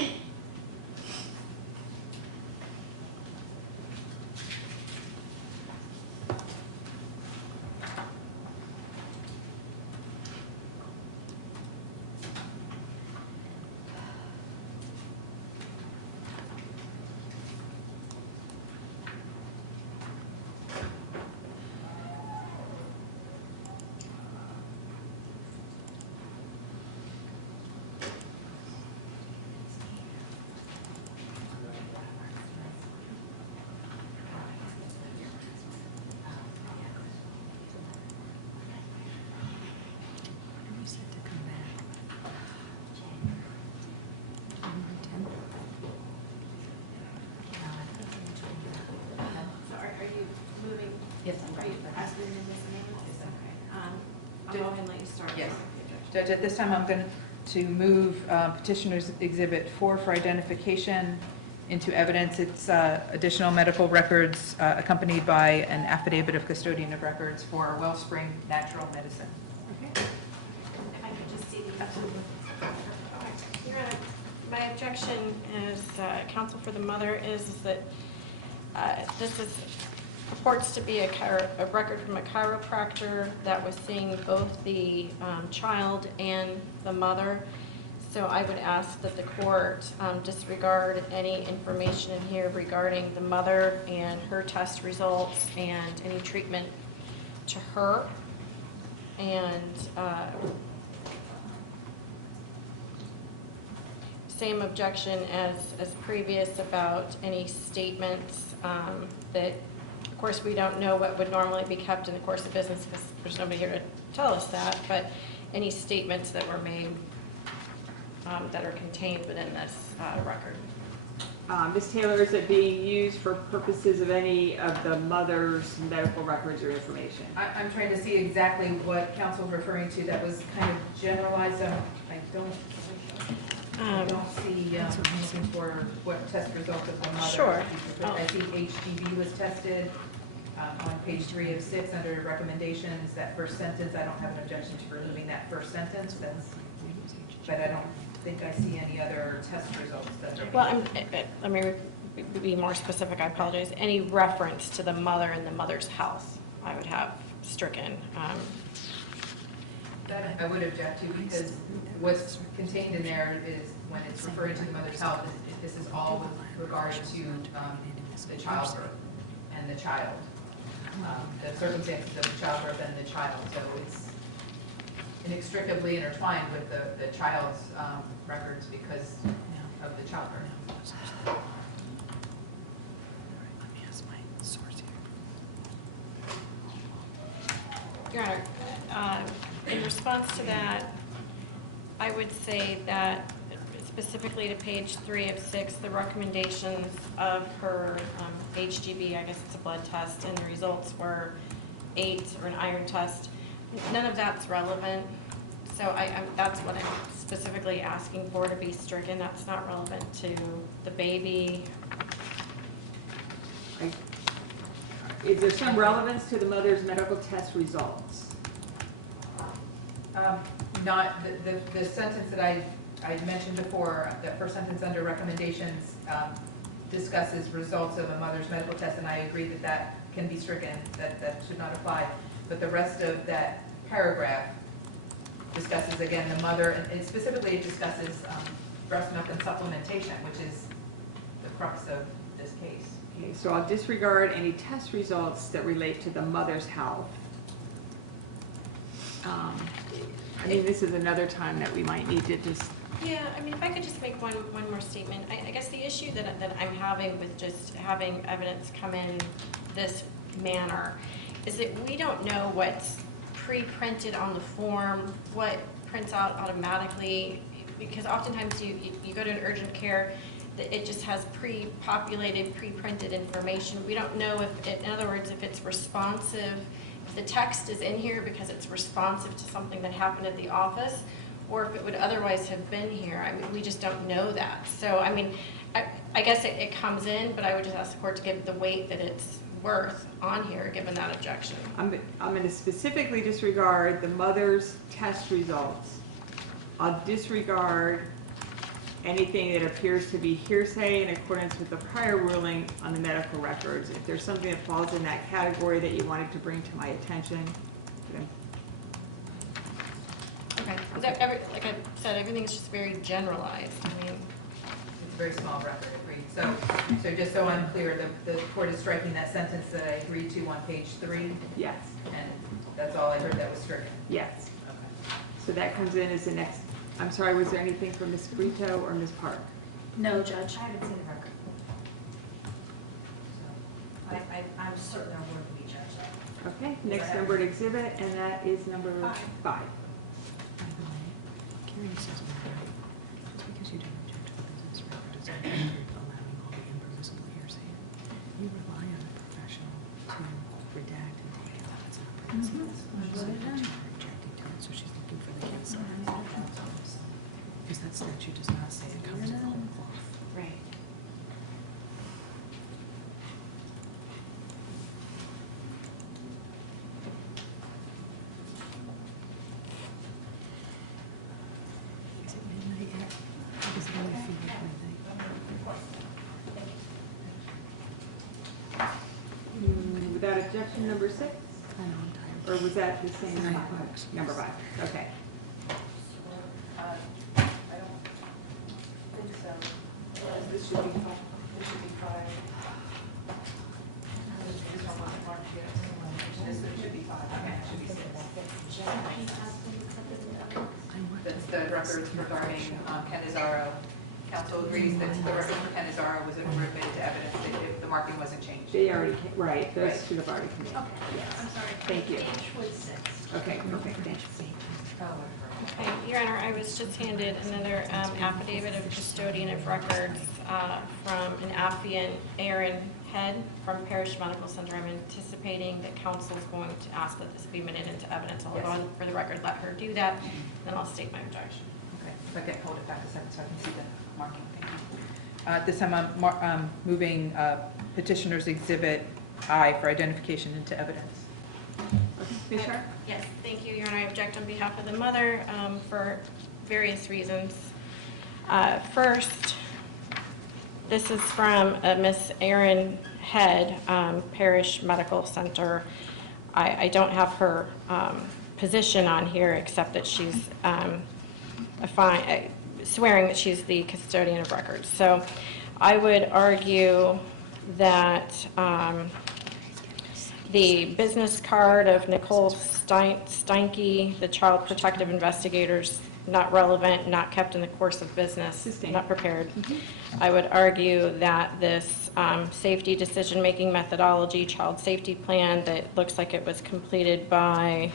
are you moving? Yes. Are you asking me to miss a name? I'll go ahead and let you start. Yes. Judge, at this time, I'm going to move Petitioner's Exhibit 4 for identification into evidence. It's additional medical records accompanied by an affidavit of custodian of records for Wellspring Natural Medicine. Okay. If I could just see the. Okay. Your Honor, my objection as counsel for the mother is that this is purports to be a record from a chiropractor that was seeing both the child and the mother. So I would ask that the court disregard any information in here regarding the mother and her test results and any treatment to her. And same objection as previous about any statements that, of course, we don't know what would normally be kept in the course of business because there's nobody here to tell us that, but any statements that were made that are contained within this record. Ms. Taylor, is it being used for purposes of any of the mother's medical records or information? I'm trying to see exactly what council's referring to that was kind of generalized. I don't see, I'm looking for what test results of the mother. Sure. I think HGB was tested on page 3 of 6 under recommendations. That first sentence, I don't have an objection to removing that first sentence, but I don't think I see any other test results that are. Well, let me be more specific, I apologize. Any reference to the mother and the mother's health, I would have stricken. That I would object to because what's contained in there is when it's referring to the mother's health, this is all with regard to the childbirth and the child, the circumstances of the childbirth and the child. So it's inextricably intertwined with the child's records because of the childbirth. Your Honor, in response to that, I would say that specifically to page 3 of 6, the recommendations of her HGB, I guess it's a blood test, and the results were 8 or an iron test. None of that's relevant. So that's what I'm specifically asking for to be stricken. That's not relevant to the baby. Is there some relevance to the mother's medical test results? Not the sentence that I mentioned before, that first sentence under recommendations discusses results of a mother's medical test, and I agree that that can be stricken, that should not apply. But the rest of that paragraph discusses, again, the mother, and specifically it discusses breast milk and supplementation, which is the crux of this case. Okay, so I'll disregard any test results that relate to the mother's health. I mean, this is another time that we might need to just. Yeah, I mean, if I could just make one more statement. I guess the issue that I'm having with just having evidence come in this manner is that we don't know what's pre-printed on the form, what prints out automatically, because oftentimes you go to an urgent care, that it just has pre-populated, pre-printed information. We don't know if, in other words, if it's responsive, if the text is in here because it's responsive to something that happened at the office, or if it would otherwise have been here. I mean, we just don't know that. So, I mean, I guess it comes in, but I would just ask the court to give the weight that it's worth on here, given that objection. I'm going to specifically disregard the mother's test results. I'll disregard anything that appears to be hearsay in accordance with the prior ruling on the medical records. If there's something that falls in that category that you wanted to bring to my attention, then Okay. Like I said, everything's just very generalized. I mean, It's a very small record, agreed. So just so I'm clear, the court is striking that sentence that I agreed to on page 3, yes, and that's all I heard that was stricken. yes. Okay. So that comes in as the next, I'm sorry, was there anything from Ms. Brito or Ms. Park? No, Judge. I haven't seen the record. I'm certain there would be, Judge. Okay, next numbered exhibit, and that is number 5. Karen says just because you don't object to the business record does not mean you're allowing all the impermissible hearsay. You rely on a professional to redact and take out what's not permissible. She's objecting to it, so she's looking for the case. Because that statute does not say it comes with whole cloth. right. Is it midnight yet? Does it only feel like midnight? Without objection, number 6? I know, I'm tired. Or was that the same? Five. Number 5, okay. I don't think so. This should be 5. This should be 5. This one wasn't marked yet. This one should be 5. Okay, it should be 6. That's the records regarding Canizaro. Council agrees that the record for Canizaro was admitted to evidence that if the marking wasn't changed. They already, right, those Right. should have already come in. Okay, Yes. I'm sorry. Thank you. Page was 6. Okay, perfect, thanks. Okay, Your Honor, I was just handed another affidavit of custodian of records from an affiant, Aaron Head, from Parish Medical Center. I'm anticipating that counsel is going to ask that this be admitted into evidence. I'll go on for the record, let her do that, then I'll state my objection. Okay, if I can hold it back a second so I can see the marking. Thank you. At this time, I'm moving petitioner's exhibit I for identification into evidence. Okay, Ms. Sharp? Yes, thank you, Your Honor. I object on behalf of the mother for various reasons. First, this is from Miss Erin Head, Parish Medical Center. I don't have her position on here except that she's swearing that she's the custodian of records. So I would argue that the business card of Nicole Steinke, the child protective investigators, not relevant, not kept in the course of business, Sustained. not prepared. I would argue that this safety decision-making methodology, child safety plan that looks like it was completed by,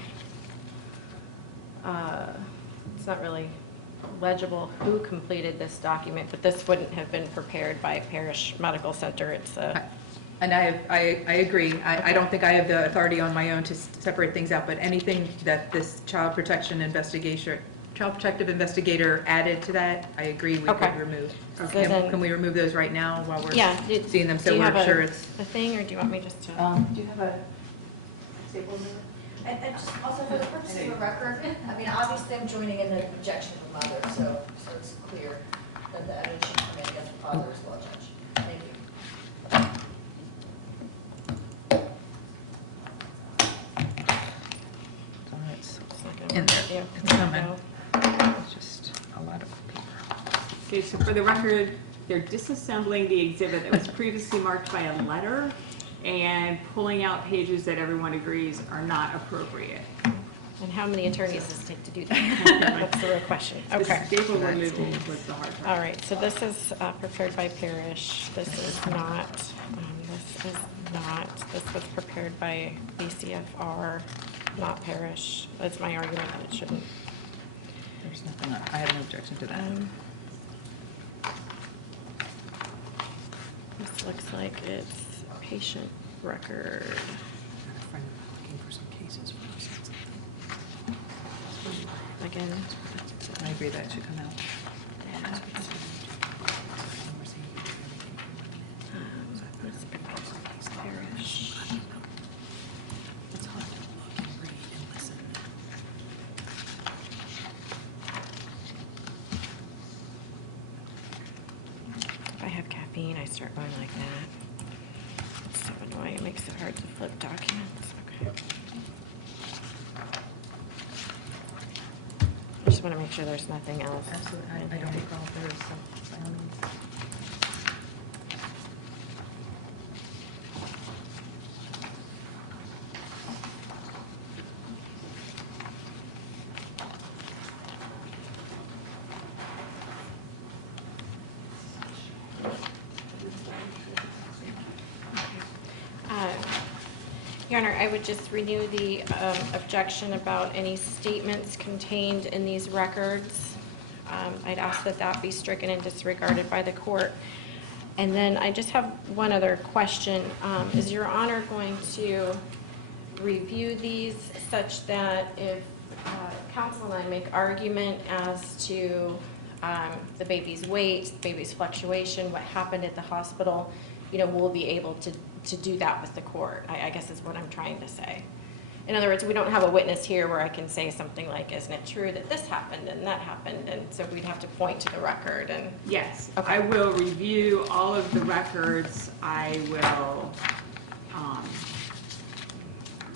it's not really legible who completed this document, but this wouldn't have been prepared by Parish Medical Center. It's a And I agree. I don't think I have the authority on my own to separate things out, but anything that this child protective investigator added to that, I agree we Okay. could remove. So Can then- can we remove those right now while we're Yeah. seeing them, Do so you have we're a- sure it's... a thing, or do you want me just to? Do you have a staple number? And just also for the purpose of the record, I mean, obviously I'm joining in the objection of mother, so it's clear that the evidence should come in against the father as well, Judge. Thank you. It's It's not gonna in work there. with you. It's coming. No. It's just a lot of paper. Okay, so for the record, they're disassembling the exhibit that was previously marked by a letter and pulling out pages that everyone agrees are not appropriate. And how many attorneys does it take to do that? That's the real question. The Okay. staple removal was the hard part. All right, so this is prepared by Parish. This is not, this was prepared by BCFR, not Parish. That's my argument that it shouldn't. There's nothing, I have no objection to that. This looks like it's patient record. I had a friend looking for some cases for us. Again, I agree that should come out. Parish. It's hard to look and read and listen. start going like that. It's so annoying, it makes it hard to flip documents. Okay. I just want to make sure there's nothing else. Absolutely, in I don't here. recall if there was some, by all means. Your Honor, I would just renew the objection about any statements contained in these records. I'd ask that that be stricken and disregarded by the court. And then I just have one other question. Is Your Honor going to review these such that if counsel and I make argument as to the baby's weight, the baby's fluctuation, what happened at the hospital, you know, we'll be able to do that with the court, I guess is what I'm trying to say. In other words, we don't have a witness here where I can say something like, isn't it true that this happened and that happened? And so we'd have to point to the record and. Yes, Okay. I will review all of the records. I will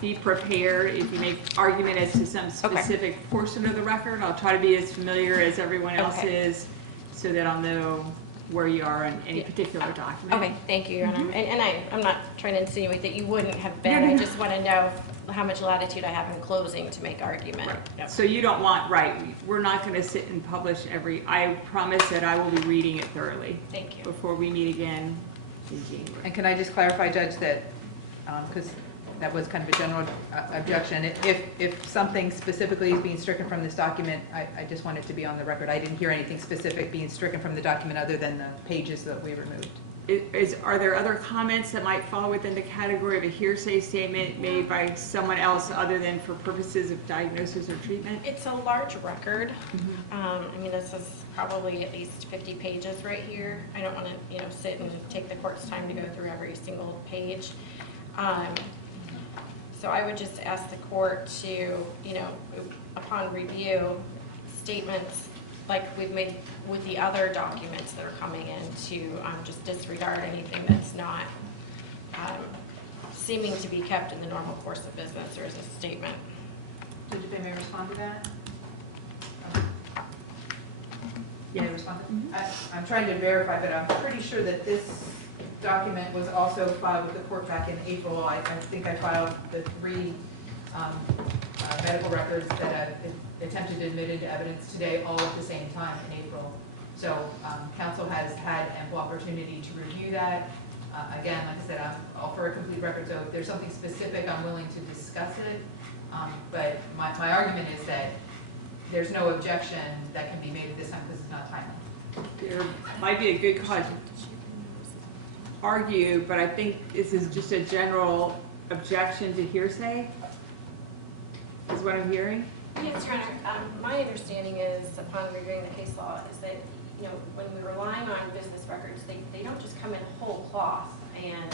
be prepared if you make argument as to some specific portion of the record. I'll try to be as familiar as everyone else Okay. is so that I'll know where you are in any particular document. Okay, thank you, Your Honor. And I'm not trying to insinuate that you wouldn't have been. No, no, I no. just want to know how much latitude I have in closing to make argument. Right. Yep. So you don't want, we're not going to sit and publish I promise that I will be reading it thoroughly Thank you. before we meet again in January. And can I just clarify, Judge, that, because that was kind of a general objection, if something specifically is being stricken from this document, I just want it to be on the record. I didn't hear anything specific being stricken from the document other than the pages that we removed. Are there other comments that might fall within the category of a hearsay statement made by someone else other than for purposes of diagnosis or treatment? It's a large record. I mean, this is probably at least 50 pages right here. I don't want to, sit and take the court's time to go through every single page. So I would just ask the court to, upon review, statements like we've made with the other documents that are coming in to just disregard anything that's not seeming to be kept in the normal course of business or as a statement. Judge, if I may respond to that? Yeah. Respond to- I'm trying to verify, but I'm pretty sure that this document was also filed with the court back in April. I think I filed the 3 medical records that I attempted to admit into evidence today all at the same time in April. So counsel has had ample opportunity to review that. Again, like I said, I'm all for a complete record, so if there's something specific, I'm willing to discuss it. But my argument is that there's no objection that can be made at this time because it's not timely. There might be a good cause to argue, but I think this is just a general objection to hearsay, is what I'm hearing. Yes, Your Honor. My understanding is, upon reviewing the case law, is that, when we're relying on business records, they don't just come in whole cloth and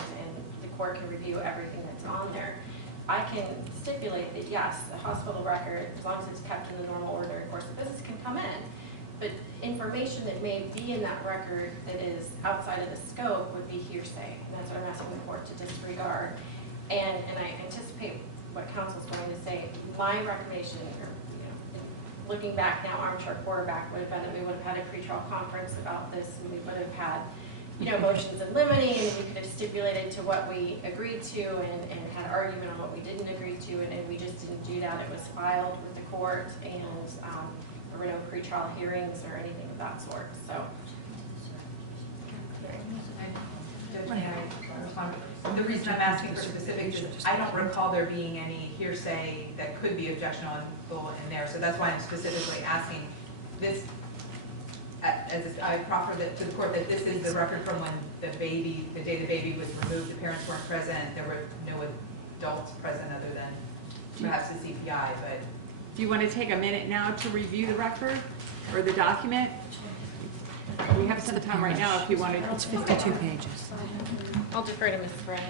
the court can review everything that's on there. I can stipulate that, yes, the hospital record, as long as it's kept in the normal ordinary course of business, can come in. But information that may be in that record that is outside of the scope would be hearsay. And that's what I'm asking the court to disregard. And I anticipate what counsel's going to say. My recommendation, or looking back now, armchair quarterback, would have been that we would have had a pretrial conference about this, and we would have had, motions in limine, and we could have stipulated to what we agreed to and had argument on what we didn't agree to, and we just didn't do that. It was filed with the court, and there were no pretrial hearings or anything of that sort. So. The reason I'm asking for specifics is I don't recall there being any hearsay that could be objectionable in there, so that's why I'm specifically asking this, as I proffer to the court that this is the record from when the day the baby was removed, the parents weren't present, there were no adults present other than perhaps the CPI, but. Do you want to take a minute now to review the record or the document? We have some time right now if you want to. It's 52 pages. I'll defer to Ms. Brett.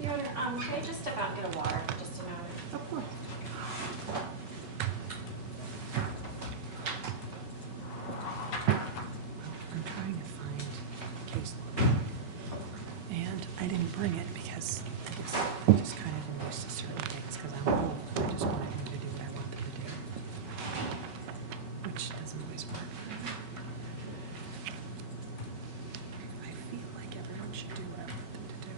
Your Honor, can I just step out and get a water for just a moment? Of didn't bring it because I guess I just kind of am used to certain things because I'm old. I just wanted him to do what I want them to do, which doesn't always work. I feel like everyone should do what I want them to do.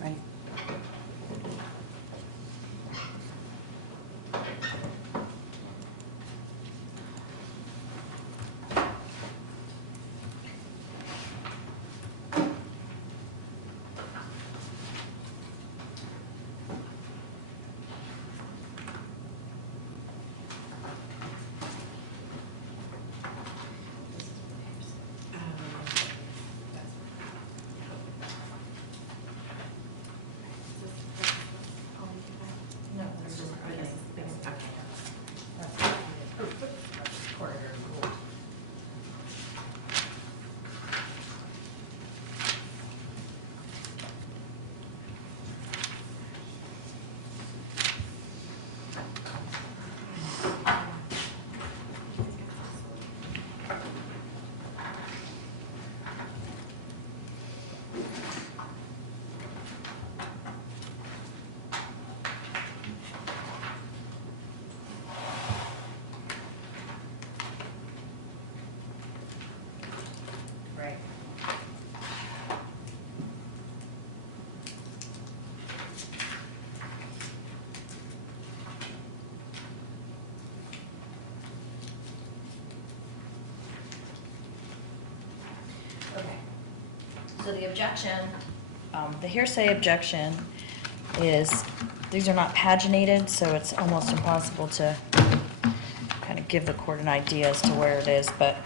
Right. Okay. So the objection, the hearsay objection is, these are not paginated, so it's almost impossible to kind of give the court an idea as to where it is, but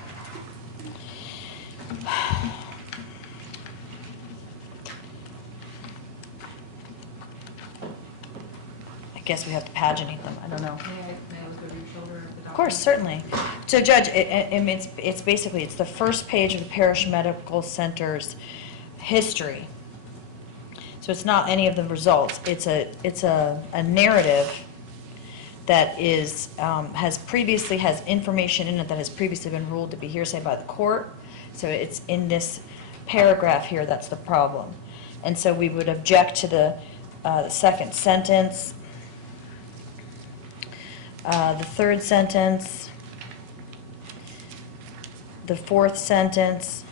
I guess we have to paginate them, I don't know. May I look over your shoulder of the document? Of course, certainly. So Judge, it's basically, it's the first page of the Parish Medical Center's history. So it's not any of the results. It's a narrative that is, has information in it that has previously been ruled to be hearsay by the court. So it's in this paragraph here that's the problem. And so we would object to the second sentence, the third sentence, the fourth sentence,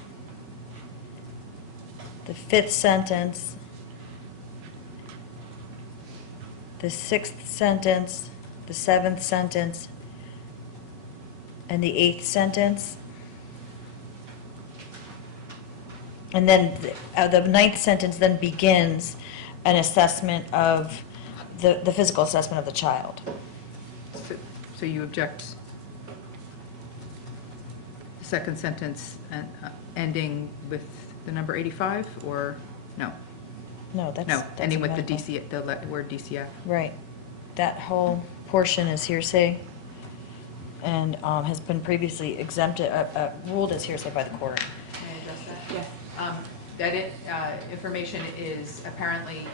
the fifth sentence, the sixth sentence, the seventh sentence, and the eighth sentence. And then the ninth sentence then begins an assessment of the physical assessment of the child. So you object the second sentence ending with the number 85, or no? No, that's. No, that's ending a with the medical. DC, the word DCF. Right. That whole portion is hearsay and has been previously exempted, ruled as hearsay by the court. May I address that? Yes. That information is apparently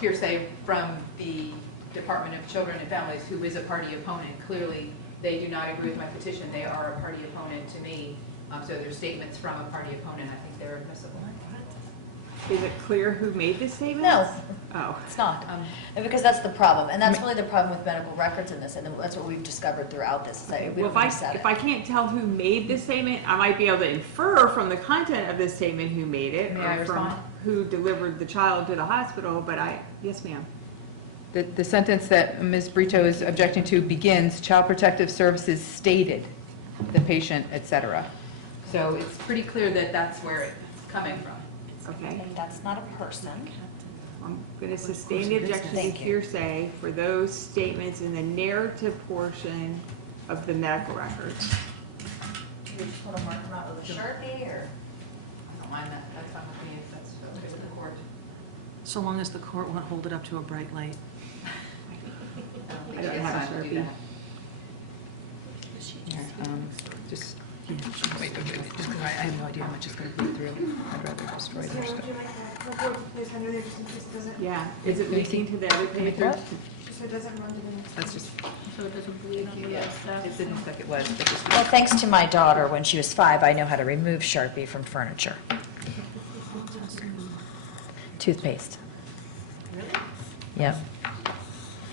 hearsay from the Department of Children and Families, who is a party opponent. Clearly, they do not agree with my petition. They are a party opponent to me. So there's statements from a party opponent. I think they're admissible. Is it clear who made this statement? No. Oh. It's not. And because that's the problem. And that's really the problem with medical records in this. And that's what we've discovered throughout this, is that we Well, don't reset it. if I can't tell who made this statement, I might be able to infer from the content of this statement who made it. May I or from respond? who delivered the child to the hospital, but yes, ma'am. The sentence that Ms. Brito is objecting to begins, "Child Protective Services stated the patient," et cetera. So it's pretty clear that that's where it's coming from. Okay. And that's not a person. I'm going to sustain the objection to Thank you. hearsay for those statements in the narrative portion of the medical records. You just want to mark them out with a Sharpie, or? I don't mind that. That's fine with me if that's okay with the court. So long as the court won't hold it up to a bright light. I don't have a Time to do Sharpie. that. Here, just, wait, just 'cause I have no idea how much it's going to be through. I'd rather destroy their stuff. Yeah, is it leaking to the other page? What? That's just, So it doesn't bleed on the Yeah. stuff. it didn't look like it was, but just. Well, thanks to my daughter, when she was 5, I know how to remove Sharpie from furniture. Toothpaste. Really? Yep.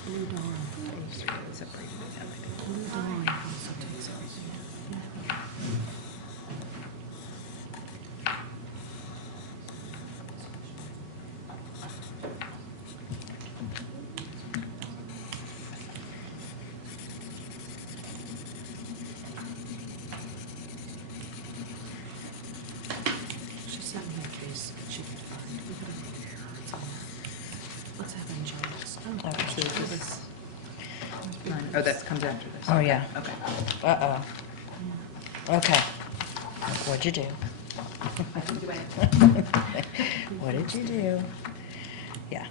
Blue dawn. Separated it out. Blue dawn also takes everything. She sent me a case that she could find. We could have made error. It's all right. Let's have Angela's. Oh, Okay. So this is nine. Oh, that comes after this. Oh, yeah. Okay. Uh-oh. Okay. What'd you do? I didn't do anything. What did you do? Yeah.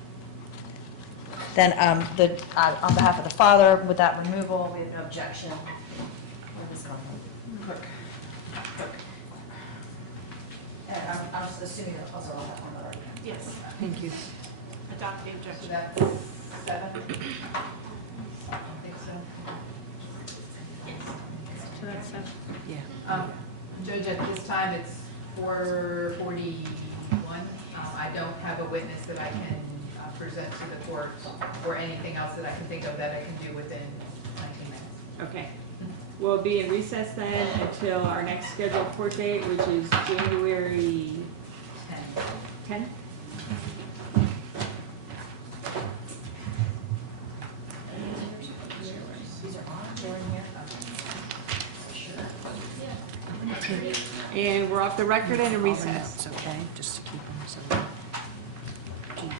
Then, on behalf of the father, with that removal, we have no objection. Where this going? Clerk. And I'm just assuming that also on that one already. Yes, Thank you. adopt the So objection. that's 7? I don't think so. So that's it. Yeah. Judge, at this time, it's 4:41. I don't have a witness that I can present to the court or anything else that I can think of that I can do within 19 minutes. Okay. We'll be in recess then until our next scheduled court date, which is January 10th. These are on, they're in here. And we're off the record and in recess. So